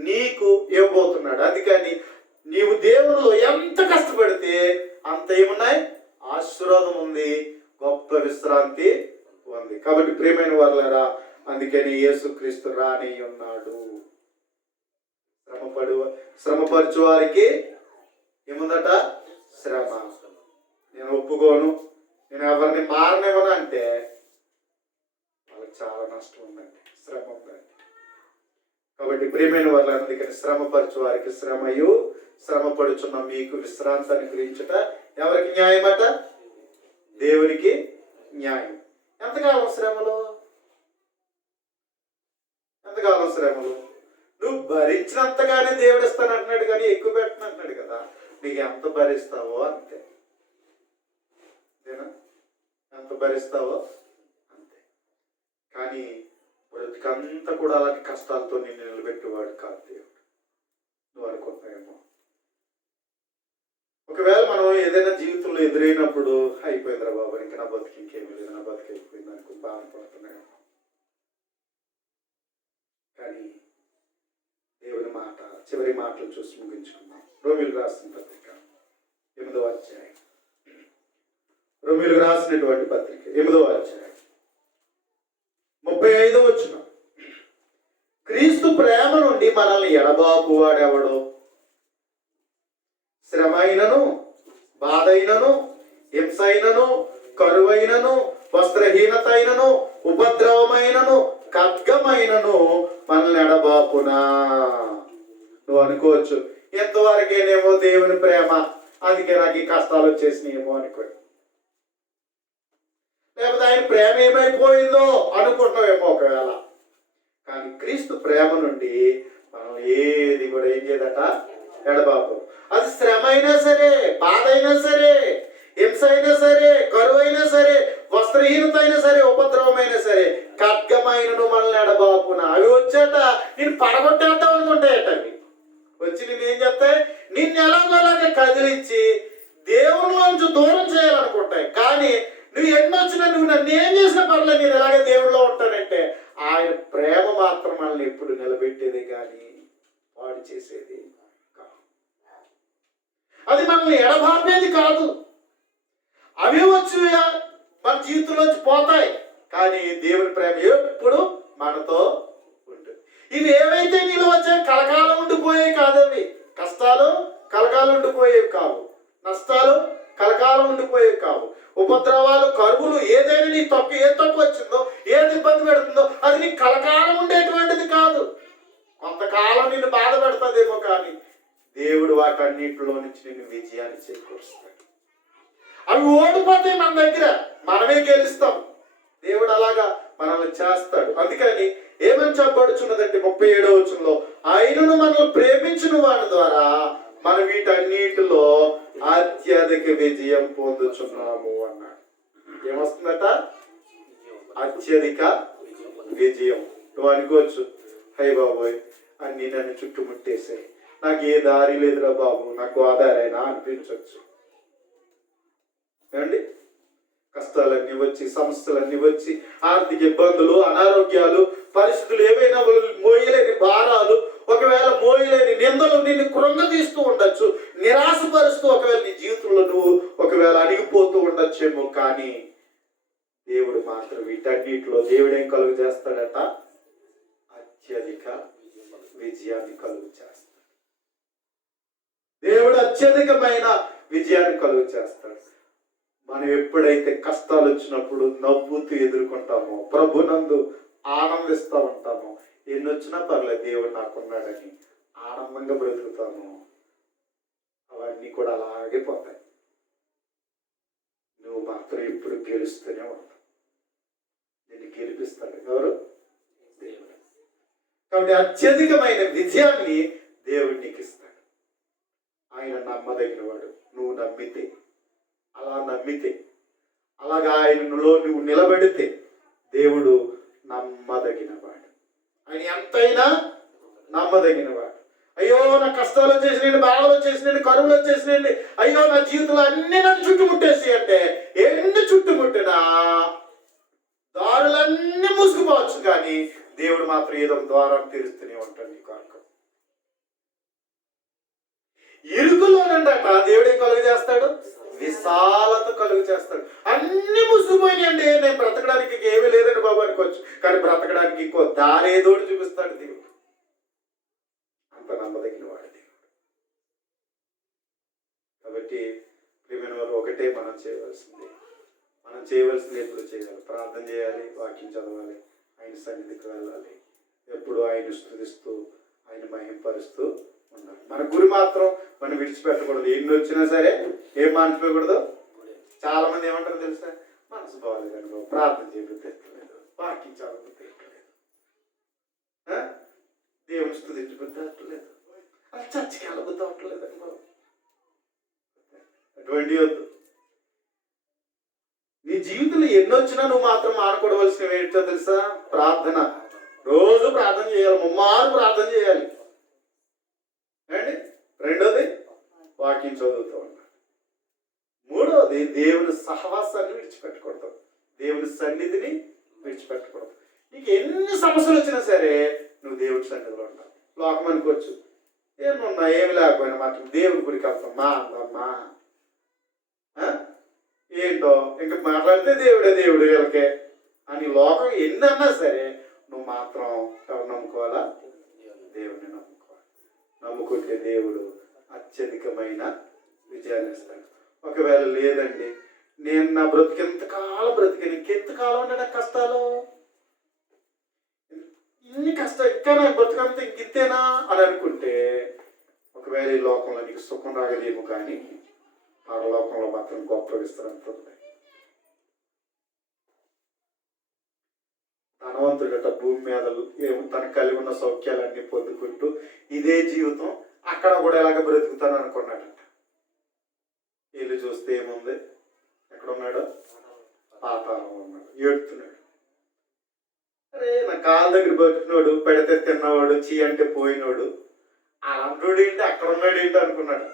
నీకు ఇవ్వబోతున్నాడు. అందుకని నీవు దేవునిలో ఎంత కష్టపడితే అంత ఏమున్నాయి? ఆశీర్వాదం ఉంది, గొప్ప విశ్రాంతి ఉంది. కాబట్టి ప్రియమైన వాళ్ళరా, అందుకని యేసుక్రీస్తు రాని ఉన్నాడు. శ్రమపరచు వారికి ఏముందట? శ్రమ. నేను ఒప్పుకోను, నేను ఎవరిని మారనివ్వను అంటే వాళ్ళకి చాలా నష్టం ఉందండి, శ్రమ ఉందండి. కాబట్టి ప్రియమైన వాళ్ళ, అందుకని శ్రమపరచు వారికి శ్రమయు, శ్రమపడుచున్న మీకు విశ్రాంతిని గురించట ఎవరికి న్యాయమట? దేవునికి న్యాయం. ఎంతకాలం శ్రమలు? ఎంతకాలం శ్రమలు? నువ్వు భరించినంతగానే దేవుడు ఇస్తానంటున్నాడు, కానీ ఎక్కువ పెట్టనంటున్నాడు కదా. నీకు ఎంత భరిస్తావో అంతే. ఎంత భరిస్తావో అంతే. కానీ బ్రతికంతా కూడా అలాంటి కష్టాలతో నిన్ను నిలబెట్టేవాడు కాదు దేవుడు. నువ్వు అనుకుంటున్నావేమో. ఒకవేళ మనం ఏదైనా జీవితంలో ఎదురైనప్పుడు అయిపోయిందిరా బాబు, ఇంకా నా బతికి ఇంకేమీ లేదు, నా బతికి అయిపోయింది అనుకుని బాధపడుతున్నాయేమో. కానీ దేవుని మాట, చివరి మాటలు చూసి ముగించుకుందాం. రోమీయులకు రాసిన పత్రిక 8వ అధ్యాయం. రోమీయులకు రాసినటువంటి పత్రిక 8వ అధ్యాయం 35వ వచనం. క్రీస్తు ప్రేమ నుండి మనల్ని ఎడబాపువాడెవడో? శ్రమ అయినను, బాధ అయినను, హింస అయినను, కరువైనను, వస్త్రహీనత అయినను, ఉపద్రవమైనను ఖడ్గమైనను మనల్ని ఎడబాపునా. నువ్వు అనుకోవచ్చు, ఎంతవరకేనేమో దేవుని ప్రేమ, అందుకే నాకు ఈ కష్టాలు వచ్చేసినాయేమో అనుకో. లేకపోతే ఆయన ప్రేమ ఏమైపోయిందో అనుకుంటున్నావేమో ఒకవేళ. కానీ క్రీస్తు ప్రేమ నుండి మనం ఏది కూడా ఏం చేయదట, ఎడబాపు. అది శ్రమ అయినా సరే, బాధ అయినా సరే, హింస అయినా సరే, కరువు అయినా సరే, వస్త్రహీనత అయినా సరే, ఉపద్రవమైనా సరే, ఖడ్గమైనను మనల్ని ఎడబాపున. అవి వచ్చేట నేను పడగొట్టేద్దాం అనుకుంటాయట. అవి వచ్చి నేను ఏం చేస్తాయి, నిన్ను ఎలాగోలాగే కదిలించి దేవుళ్ళలోంచి దూరం చేయాలనుకుంటాయి. కానీ నువ్వు ఎన్నొచ్చినా, నువ్వు నన్ను ఏం చేసినా పర్లేదు, నేను ఎలాగే దేవుళ్ళలో ఉంటానంటే ఆయన ప్రేమ మాత్రం మనల్ని ఎప్పుడు నిలబెట్టేది కానీ పాడు చేసేది కాదు. అది మనల్ని ఎడబాపేది కాదు. అవి వచ్చి మన జీవితంలోంచి పోతాయి, కానీ దేవుని ప్రేమ ఎప్పుడు మనతో ఉంటుంది. ఇవి ఏవైతే నీళ్ళు వచ్చాయి కలకాలం ఉండిపోయేవి కాదు. అవి కష్టాలు కలకాలం ఉండిపోయేవి కావు, నష్టాలు కలకాలం ఉండిపోయేవి కావు, ఉపద్రవాలు, కరువులు, ఏదైనా నీ ఏది తప్పు వచ్చిందో, ఏది ఇబ్బంది పెడుతుందో అది నీ కలకాలం ఉండేటువంటిది కాదు. కొంతకాలం నిన్ను బాధ పెడతాదేమో, కానీ దేవుడు వాటన్నిటిలో నుంచి నిన్ను విజయాన్ని చేకూరుస్తాడు. అవి ఓడిపోతాయి మన దగ్గర, మనమే గెలుస్తాం. దేవుడు అలాగా మనల్ని చేస్తాడు. అందుకని ఏమని చెప్పబడుచున్నదంటే 37వ వచనంలో, ఆయనను మనల్ని ప్రేమించిన వాడి ద్వారా మనం వీటన్నిటిలో అత్యధిక విజయం పొందుచున్నాము అన్నాడు. ఏమొస్తుందట? అత్యధిక విజయం. నువ్వు అనుకోవచ్చు, హై బాబోయ్ అన్ని నన్ను చుట్టుముట్టేసాయి, నాకు ఏ దారి లేదురా బాబు, నాకు ఆధారైనా అనిపించవచ్చు. ఏమండి, కష్టాలన్నీ వచ్చి, సమస్యలన్నీ వచ్చి, ఆర్థిక ఇబ్బందులు, అనారోగ్యాలు, పరిస్థితులు, ఏవైనా మోయలేని భారాలు, ఒకవేళ మోయలేని నిందలు నిన్ను కృంగతీస్తూ ఉండొచ్చు, నిరాశపరుస్తూ ఒకవేళ నీ జీవితంలో నువ్వు ఒకవేళ అణిగిపోతూ ఉండొచ్చేమో. కానీ దేవుడు మాత్రం వీటన్నిటిలో దేవుడు ఏం కలుగు చేస్తాడట? అత్యధిక విజయాన్ని కలుగు చేస్తాడు. దేవుడు అత్యధికమైన విజయాన్ని కలుగు చేస్తాడు. మనం ఎప్పుడైతే కష్టాలు వచ్చినప్పుడు నవ్వుతూ ఎదుర్కొంటామో, ప్రభునందు ఆనందిస్తూ ఉంటామో, ఎన్ని వచ్చినా పర్లేదు దేవుడు నాకున్నాడని ఆనందంగా బ్రతుకుతాము, అవన్నీ కూడా అలాగే పోతాయి. నువ్వు మాత్రం ఎప్పుడు గెలుస్తూనే ఉంటావు. నిన్ను గెలిపిస్తాడు ఎవరు? దేవుడు. కాబట్టి అత్యధికమైన విజయాన్ని దేవుడు నీకు ఇస్తాడు. ఆయన నమ్మదగిన వాడు. నువ్వు నమ్మితే, అలా నమ్మితే, అలాగా ఆయనలో నువ్వు నిలబడితే దేవుడు నమ్మదగిన వాడు. ఆయన ఎంతైనా నమ్మదగిన వాడు. అయ్యో నా కష్టాలు వచ్చేసినండి, బాధలు వచ్చేసినండి, కరువులు వచ్చేసినండి, అయ్యో నా జీవితంలో అన్ని నన్ను చుట్టుముట్టేసి అంటే, ఎన్ని చుట్టుముట్టినా దారులన్నీ మూసుకుపోవచ్చు, కానీ దేవుడు మాత్రం ఏదో ఒక ద్వారాన్ని తెరుస్తూనే ఉంటాడు నీ కొరకు. ఇరుకులోనండట దేవుడు ఏం కలుగు చేస్తాడు? విశాలత కలుగు చేస్తాడు. అన్ని మూసుకుపోయినాయండి, నేను బ్రతకడానికి ఏమీ లేదండి బాబు అనుకోవచ్చు, కానీ బ్రతకడానికి ఇంకో దారి ఏదోటి చూపిస్తాడు దేవుడు. అంత నమ్మదగిన వాడు దేవుడు. కాబట్టి ప్రియమైన వారు, ఒకటే మనం చేయవలసింది ఎప్పుడు చేయాలి? ప్రార్థన చేయాలి, వాక్యం చదవాలి, ఆయన సన్నిధికి వెళ్ళాలి, ఎప్పుడు ఆయన స్తుతిస్తూ ఆయన మహింపరుస్తూ ఉండాలి. మన గురి మాత్రం మనం విడిచిపెట్టకూడదు. ఎన్ని వచ్చినా సరే ఏం మర్చిపోకూడదు. చాలా మంది ఏమంటారు తెలుసా? మనసు బాగాలేదనుకో, ప్రార్థన చేయబుద్ధి ఎక్కలేదు, వాక్యం చదవబుద్ధి ఎక్కలేదు, దేవుని స్తుతించబుద్ధి ఎక్కలేదు, అది చర్చికి వెళ్ళబుద్ధి అవ్వట్లేదు అనుకో. అటువంటి వద్దు. నీ జీవితంలో ఎన్నొచ్చినా నువ్వు మాత్రం మానకూడవలసినవి ఏంటో తెలుసా? ప్రార్థన. రోజు ప్రార్థన చేయాలి, ముమ్మారు ప్రార్థన చేయాలి. అండి, రెండోది వాక్యం చదువుతూ ఉన్నాడు. మూడోది దేవుని సహవాసాన్ని విడిచిపెట్టకూడదు, దేవుని సన్నిధిని విడిచిపెట్టకూడదు. నీకు ఎన్ని సమస్యలు వచ్చినా సరే నువ్వు దేవుడి సన్నిధిలో ఉంటావు. లోకం అనుకోవచ్చు, ఏమన్నా ఏమి లేకపోయినా మాత్రం దేవుడి గురికి వెళ్తాం, మా అందమ్మా ఏంటో ఇంకా మాట్లాడితే దేవుడే దేవుడు వీళ్ళకే అని లోకం ఎన్ని అన్నా సరే నువ్వు మాత్రం ఎవరు నమ్ముకోవాలా? దేవుడిని నమ్ముకోవాలి. నమ్ముకుంటే దేవుడు అత్యధికమైన విజయాన్ని ఇస్తాడు. ఒకవేళ లేదండి, నేను నా బ్రతికి ఎంతకాలం బ్రతికాను, ఇంకెంతకాలం అంటే నాకు కష్టాలు, ఇన్ని కష్టం ఇంకా నాకు బతుకంతా ఇంతేనా అని అనుకుంటే ఒకవేళ ఈ లోకంలో నీకు సుఖం రాగదేమో కానీ పరలోకంలో మాత్రం గొప్ప విస్తరంత ఉంది. ధనవంతుడట భూమి మీద తనకు కలిగి ఉన్న సౌఖ్యాలన్నీ పొందుకుంటూ ఇదే జీవితం అక్కడ కూడా ఎలాగ బ్రతుకుతాను అనుకున్నాడట. వీళ్ళు చూస్తే ఏముంది, ఎక్కడున్నాడు? పాతాళంలో ఉన్నాడు, ఏడుతున్నాడు. అరే నా కాళ్ళ దగ్గర బతికినోడు, పెడితే తిన్నవాడు, చీ అంటే పోయినోడు, అలాంటి ఏంటి అక్కడ ఉన్నాడు ఏంటి అనుకున్నాడు.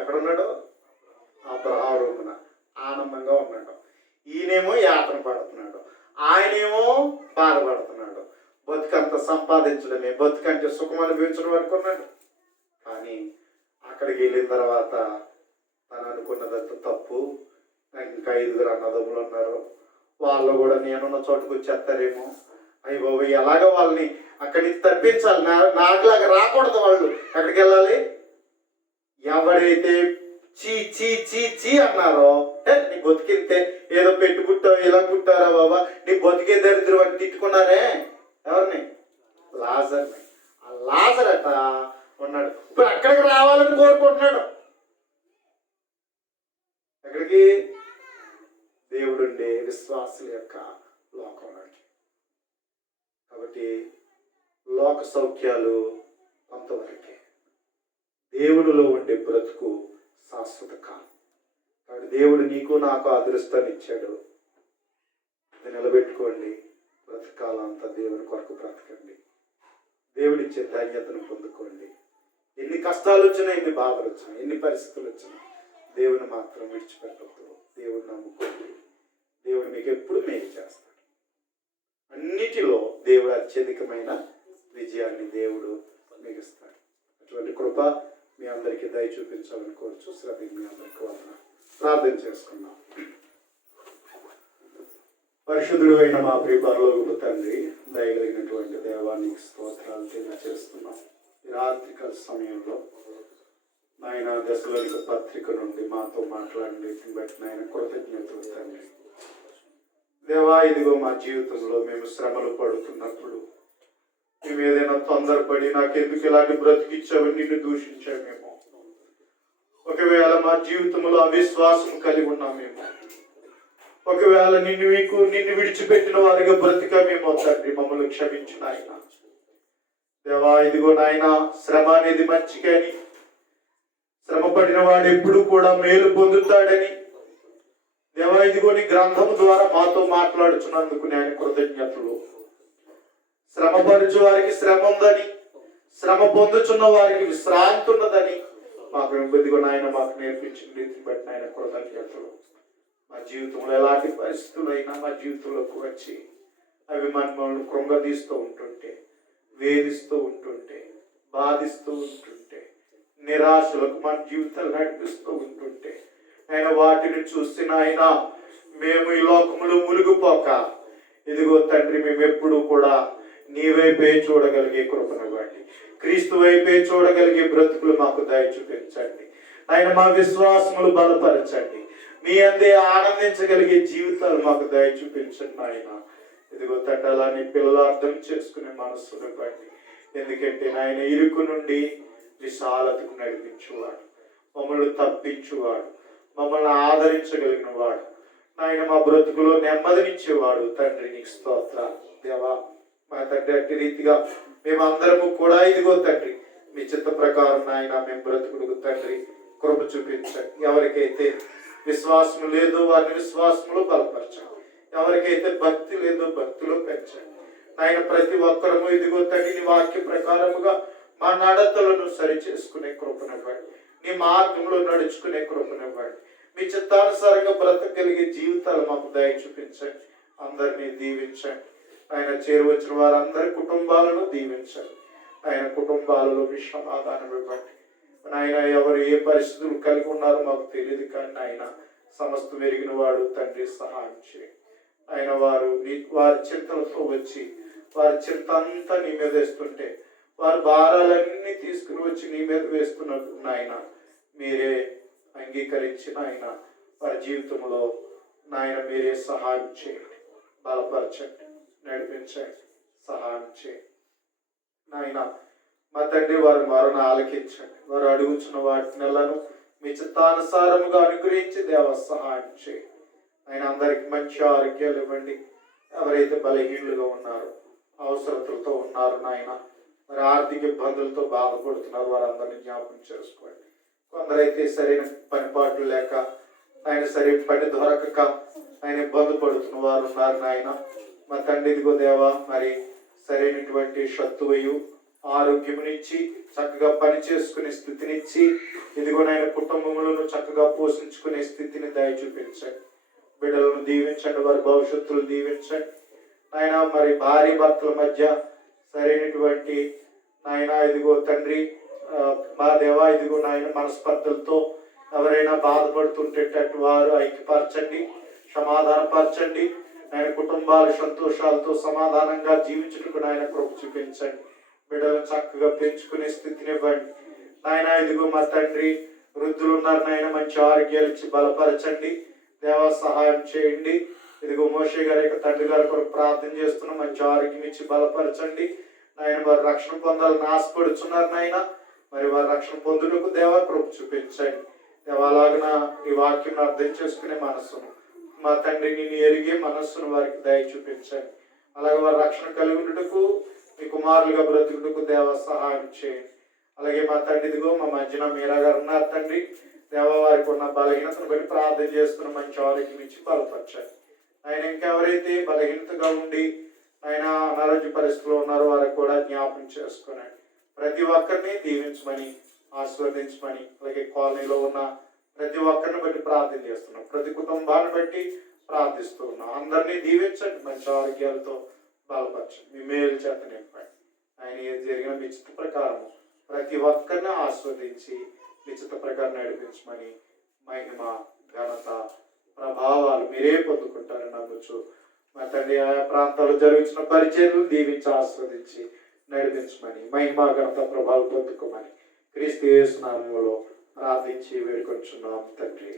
ఎక్కడున్నాడు? అబ్రహామున ఆనందంగా ఉన్నాడు. ఈయనేమో యాతన పడుతున్నాడు, ఆయనేమో బాధపడుతున్నాడు. బతుకంత సంపాదించడమే, బతుకంటే సుఖం అనుభవించడం అనుకున్నాడు. కానీ అక్కడికి వెళ్ళిన తర్వాత తను అనుకున్నదంత తప్పు. ఇంకా 5 అన్నదమ్ములు ఉన్నారు, వాళ్ళు కూడా నేనున్న చోటుకు వచ్చేస్తారేమో, అయ్యి బాబు ఎలాగ వాళ్ళని అక్కడి నుంచి తప్పించాలి, నాకులాగా రాకూడదు. వాళ్ళు ఎక్కడికి వెళ్ళాలి? ఎవడైతే చీ చీ చీ చీ అన్నారో, నీ బతికితే ఏదో పెట్టి పుట్టావు, ఇలా పుట్టారా బాబా, నీ బతికే దరిద్రం అని తిట్టుకున్నారే. ఎవరిని? లాజర్ని. ఆ లాజర్ అట ఉన్నాడు, ఇప్పుడు అక్కడికి రావాలని కోరుకుంటున్నాడు. ఎక్కడికి? దేవుడుండే విశ్వాసుల యొక్క లోకంలోకి. కాబట్టి లోక సౌఖ్యాలు కొంతవరకే, దేవుడిలో ఉండే బ్రతుకు శాశ్వత కాలం. కాబట్టి దేవుడు నీకు నాకు అదృష్టాన్ని ఇచ్చాడు, అది నిలబెట్టుకోండి. బ్రతకాలం అంతా దేవుని కొరకు బ్రతకండి, దేవుడిచ్చే ధన్యతను పొందుకోండి. ఎన్ని కష్టాలు వచ్చినా, ఎన్ని బాధలు వచ్చినా, ఎన్ని పరిస్థితులు వచ్చినా దేవుని మాత్రం విడిచిపెట్టద్దు. దేవుని నమ్ముకోండి, దేవుడు మీకు ఎప్పుడు మేలు చేస్తాడు. అన్నిటిలో దేవుడు అత్యధికమైన విజయాన్ని దేవుడు మీకు ఇస్తాడు. అటువంటి కృప మీ అందరికీ దయ చూపించాలని కోరుచు శ్రద్ధ మీ అందరికీ ప్రార్థన చేసుకున్నాం. పరిశుద్ధుడు అయిన మా ప్రియ పరలోకపు తండ్రి, దయగలిగినటువంటి దేవానికి స్తోత్రాలు తెలియజేస్తున్నాం. ఈ రాత్రికాల సమయంలో నాయన దశలోనిక పత్రిక నుండి మాతో మాట్లాడి బట్టి నాయన కృతజ్ఞతలు తండ్రి. దేవా, ఇదిగో మా జీవితంలో మేము శ్రమలు పడుతున్నప్పుడు మేము ఏదైనా తొందరపడి నాకెందుకు ఇలాంటి బ్రతికిచ్చావని నిన్ను దూషించామేమో, ఒకవేళ మా జీవితంలో అవిశ్వాసం కలిగి ఉన్నామేమో, ఒకవేళ నిన్ను విడిచిపెట్టిన వారిగా బ్రతికామేమో తండ్రి, మమ్మల్ని క్షమించు నాయన. దేవా, ఇదిగో నాయన శ్రమ అనేది మంచిగాని, శ్రమ పడిన వాడు ఎప్పుడు కూడా మేలు పొందుతాడని దేవా ఇదిగో నీ గ్రంథం ద్వారా మాతో మాట్లాడుచున్నందుకు నేను కృతజ్ఞతలు. శ్రమపరచు వారికి శ్రమ ఉందని, శ్రమ పొందుచున్న వారికి విశ్రాంతి ఉన్నదని మాకు ఇదిగో నాయన మాకు నేర్పించిన రీతిని బట్టి నాయన కృతజ్ఞతలు. మా జీవితంలో ఎలాంటి పరిస్థితులు అయినా మా జీవితంలోకి వచ్చి అవి మనల్ని కృంగదీస్తూ ఉంటుంటే, వేధిస్తూ ఉంటుంటే, బాధిస్తూ ఉంటుంటే, నిరాశలకు మన జీవితాలు నడిపిస్తూ ఉంటుంటే ఆయన వాటిని చూసి నాయన మేము ఈ లోకములో మునిగిపోక ఇదిగో తండ్రి మేము ఎప్పుడు కూడా నీ వైపే చూడగలిగే కృపనివ్వండి. క్రీస్తు వైపే చూడగలిగే బ్రతుకులు మాకు దయ చూపించండి. ఆయన మా విశ్వాసములు బలపరచండి. మీ అందే ఆనందించగలిగే జీవితాలు మాకు దయ చూపించండి. ఆయన ఇదిగో తండ్రి నీ పిల్లలు అర్థం చేసుకునే మనస్సునివ్వండి. ఎందుకంటే నాయన ఇరుకు నుండి విశాలతకు నడిపించువాడు, మమ్మల్ని తప్పించువాడు, మమ్మల్ని ఆదరించగలిగిన వాడు, నాయన మా బ్రతుకులో నెమ్మదినిచ్చేవాడు. తండ్రి నీకు స్తోత్రాలు. దేవా, మా తండ్రి అట్టి రీతిగా మేమందరము కూడా ఇదిగో తండ్రి మీ చిత్త ప్రకారం నాయన మేము బ్రతుకుడుకు తండ్రి కృప చూపించండి. ఎవరికైతే విశ్వాసం లేదో వారిని విశ్వాసంలో బలపరచండి, ఎవరికైతే భక్తి లేదో భక్తిలో పెంచండి. నాయన ప్రతి ఒక్కరము ఇదిగో తండ్రి నీ వాక్య ప్రకారముగా మా నడతలను సరి చేసుకునే కృపనివ్వండి, నీ మార్గంలో నడుచుకునే కృపనివ్వండి. మీ చిత్తానుసారంగా బ్రతకగలిగే జీవితాలు మాకు దయ చూపించండి. అందరినీ దీవించండి. ఆయన చేరువచ్చిన వారందరి కుటుంబాలను దీవించండి. ఆయన కుటుంబాలలో మీ సమాధానం ఇవ్వండి. నాయన ఎవరు ఏ పరిస్థితులు కలిగి ఉన్నారో మాకు తెలియదు, కానీ ఆయన సమస్త వెరిగిన వాడు తండ్రి సహాయం చేయండి. ఆయన వారి చింతలతో వచ్చి వారి చింత అంతా నీ మీద వేస్తుంటే, వారి భారాలన్నీ తీసుకుని వచ్చి నీ మీద వేస్తున్నట్టు నాయన మీరే అంగీకరించిన ఆయన వారి జీవితంలో నాయన మీరే సహాయం చేయండి, బలపరచండి, నడిపించండి, సహాయం చేయండి. నాయన మా తండ్రి వారి మరణ ఆలకించండి. వారు అడుగుచున్న వాటి నెలను మీ చిత్తానుసారముగా అనుగ్రహించి దేవ సహాయం చేయండి. ఆయన అందరికి మంచి ఆరోగ్యాలు ఇవ్వండి. ఎవరైతే బలహీనులుగా ఉన్నారో, అవసరతలతో ఉన్నారు నాయన, మరి ఆర్థిక ఇబ్బందులతో బాధపడుతున్నారు, వారందరినీ జ్ఞాపకం చేసుకోండి. కొందరైతే సరైన పనిపాట్లు లేక, ఆయన సరైన పని దొరకక ఆయన ఇబ్బంది పడుతున్న వారు ఉన్నారు నాయన. మా తండ్రి ఇదిగో దేవా, మరి సరైనటువంటి శత్రువయు ఆరోగ్యమునిచ్చి చక్కగా పని చేసుకునే స్థితినిచ్చి ఇదిగో నాయన కుటుంబములను చక్కగా పోషించుకునే స్థితిని దయ చూపించండి. బిడ్డలను దీవించండి, వారి భవిష్యత్తులు దీవించండి ఆయన. మరి భార్య భర్తల మధ్య సరైనటువంటి నాయన ఇదిగో తండ్రి మా దేవా ఇదిగో నాయన మనస్పర్ధలతో ఎవరైనా బాధపడుతుంటేటట్టు వారు ఐక్యపరచండి, సమాధానపరచండి. ఆయన కుటుంబాలు సంతోషాలతో సమాధానంగా జీవించుటకు నాయన కృప చూపించండి. బిడ్డలను చక్కగా పెంచుకునే స్థితిని ఇవ్వండి నాయన. ఇదిగో మా తండ్రి వృద్ధులు ఉన్నారు నాయన, మంచి ఆరోగ్యాలు ఇచ్చి బలపరచండి, దేవ సహాయం చేయండి. ఇదిగో మోషే గారి యొక్క తండ్రి గారి కొరకు ప్రార్థన చేస్తున్నాం, మంచి ఆరోగ్యం ఇచ్చి బలపరచండి నాయన. వారు రక్షణ పొందాలని ఆశపడుచున్నారు నాయన, మరి వారు రక్షణ పొందుటకు దేవ కృప చూపించండి. దేవాలాగున ఈ వాక్యం అర్థం చేసుకునే మనస్సును, మా తండ్రి నిన్ను ఎరిగే మనస్సును వారికి దయ చూపించండి. అలాగే వారు రక్షణ కలిగి ఉండుటకు, మీ కుమారులుగా బ్రతుకుటకు దేవ సహాయం చేయండి. అలాగే మా తండ్రి ఇదిగో మా మధ్యన మీరా గారు ఉన్నారు తండ్రి, దేవ వారికి ఉన్న బలహీనతను బట్టి ప్రార్థన చేస్తున్న మంచి ఆరోగ్యం ఇచ్చి బలపరచండి ఆయన. ఇంకెవరైతే బలహీనతగా ఉండి ఆయన అనారోగ్య పరిస్థితుల్లో ఉన్నారో వారికి కూడా జ్ఞాపకం చేసుకునండి. ప్రతి ఒక్కరిని దీవించమని, ఆశీర్వదించమని, అలాగే కాలనీలో ఉన్న ప్రతి ఒక్కరిని బట్టి ప్రార్థన చేస్తున్నాం, ప్రతి కుటుంబాన్ని బట్టి ప్రార్థిస్తూ ఉన్నాం. అందరినీ దీవించండి, మంచి ఆరోగ్యాలతో బలపరచండి, మీ మేలు చేత నింపండి ఆయన. ఏది జరిగిన మీ చిత్త ప్రకారం ప్రతి ఒక్కరిని ఆస్వాదించి మీ చిత్త ప్రకారం నడిపించమని, మహిమ ఘనత ప్రభావాలు మీరే పొందుకుంటారని నమ్ముచు మా తండ్రి ఆయా ప్రాంతాల్లో జరుగుతున్న పరిచర్యలు దీవించి ఆస్వాదించి నడిపించమని, మహిమ ఘనత ప్రభావాలు పొందుకోమని క్రీస్తు యేసు నామములో ప్రార్థించి వేడుకొంచున్నాం తండ్రి.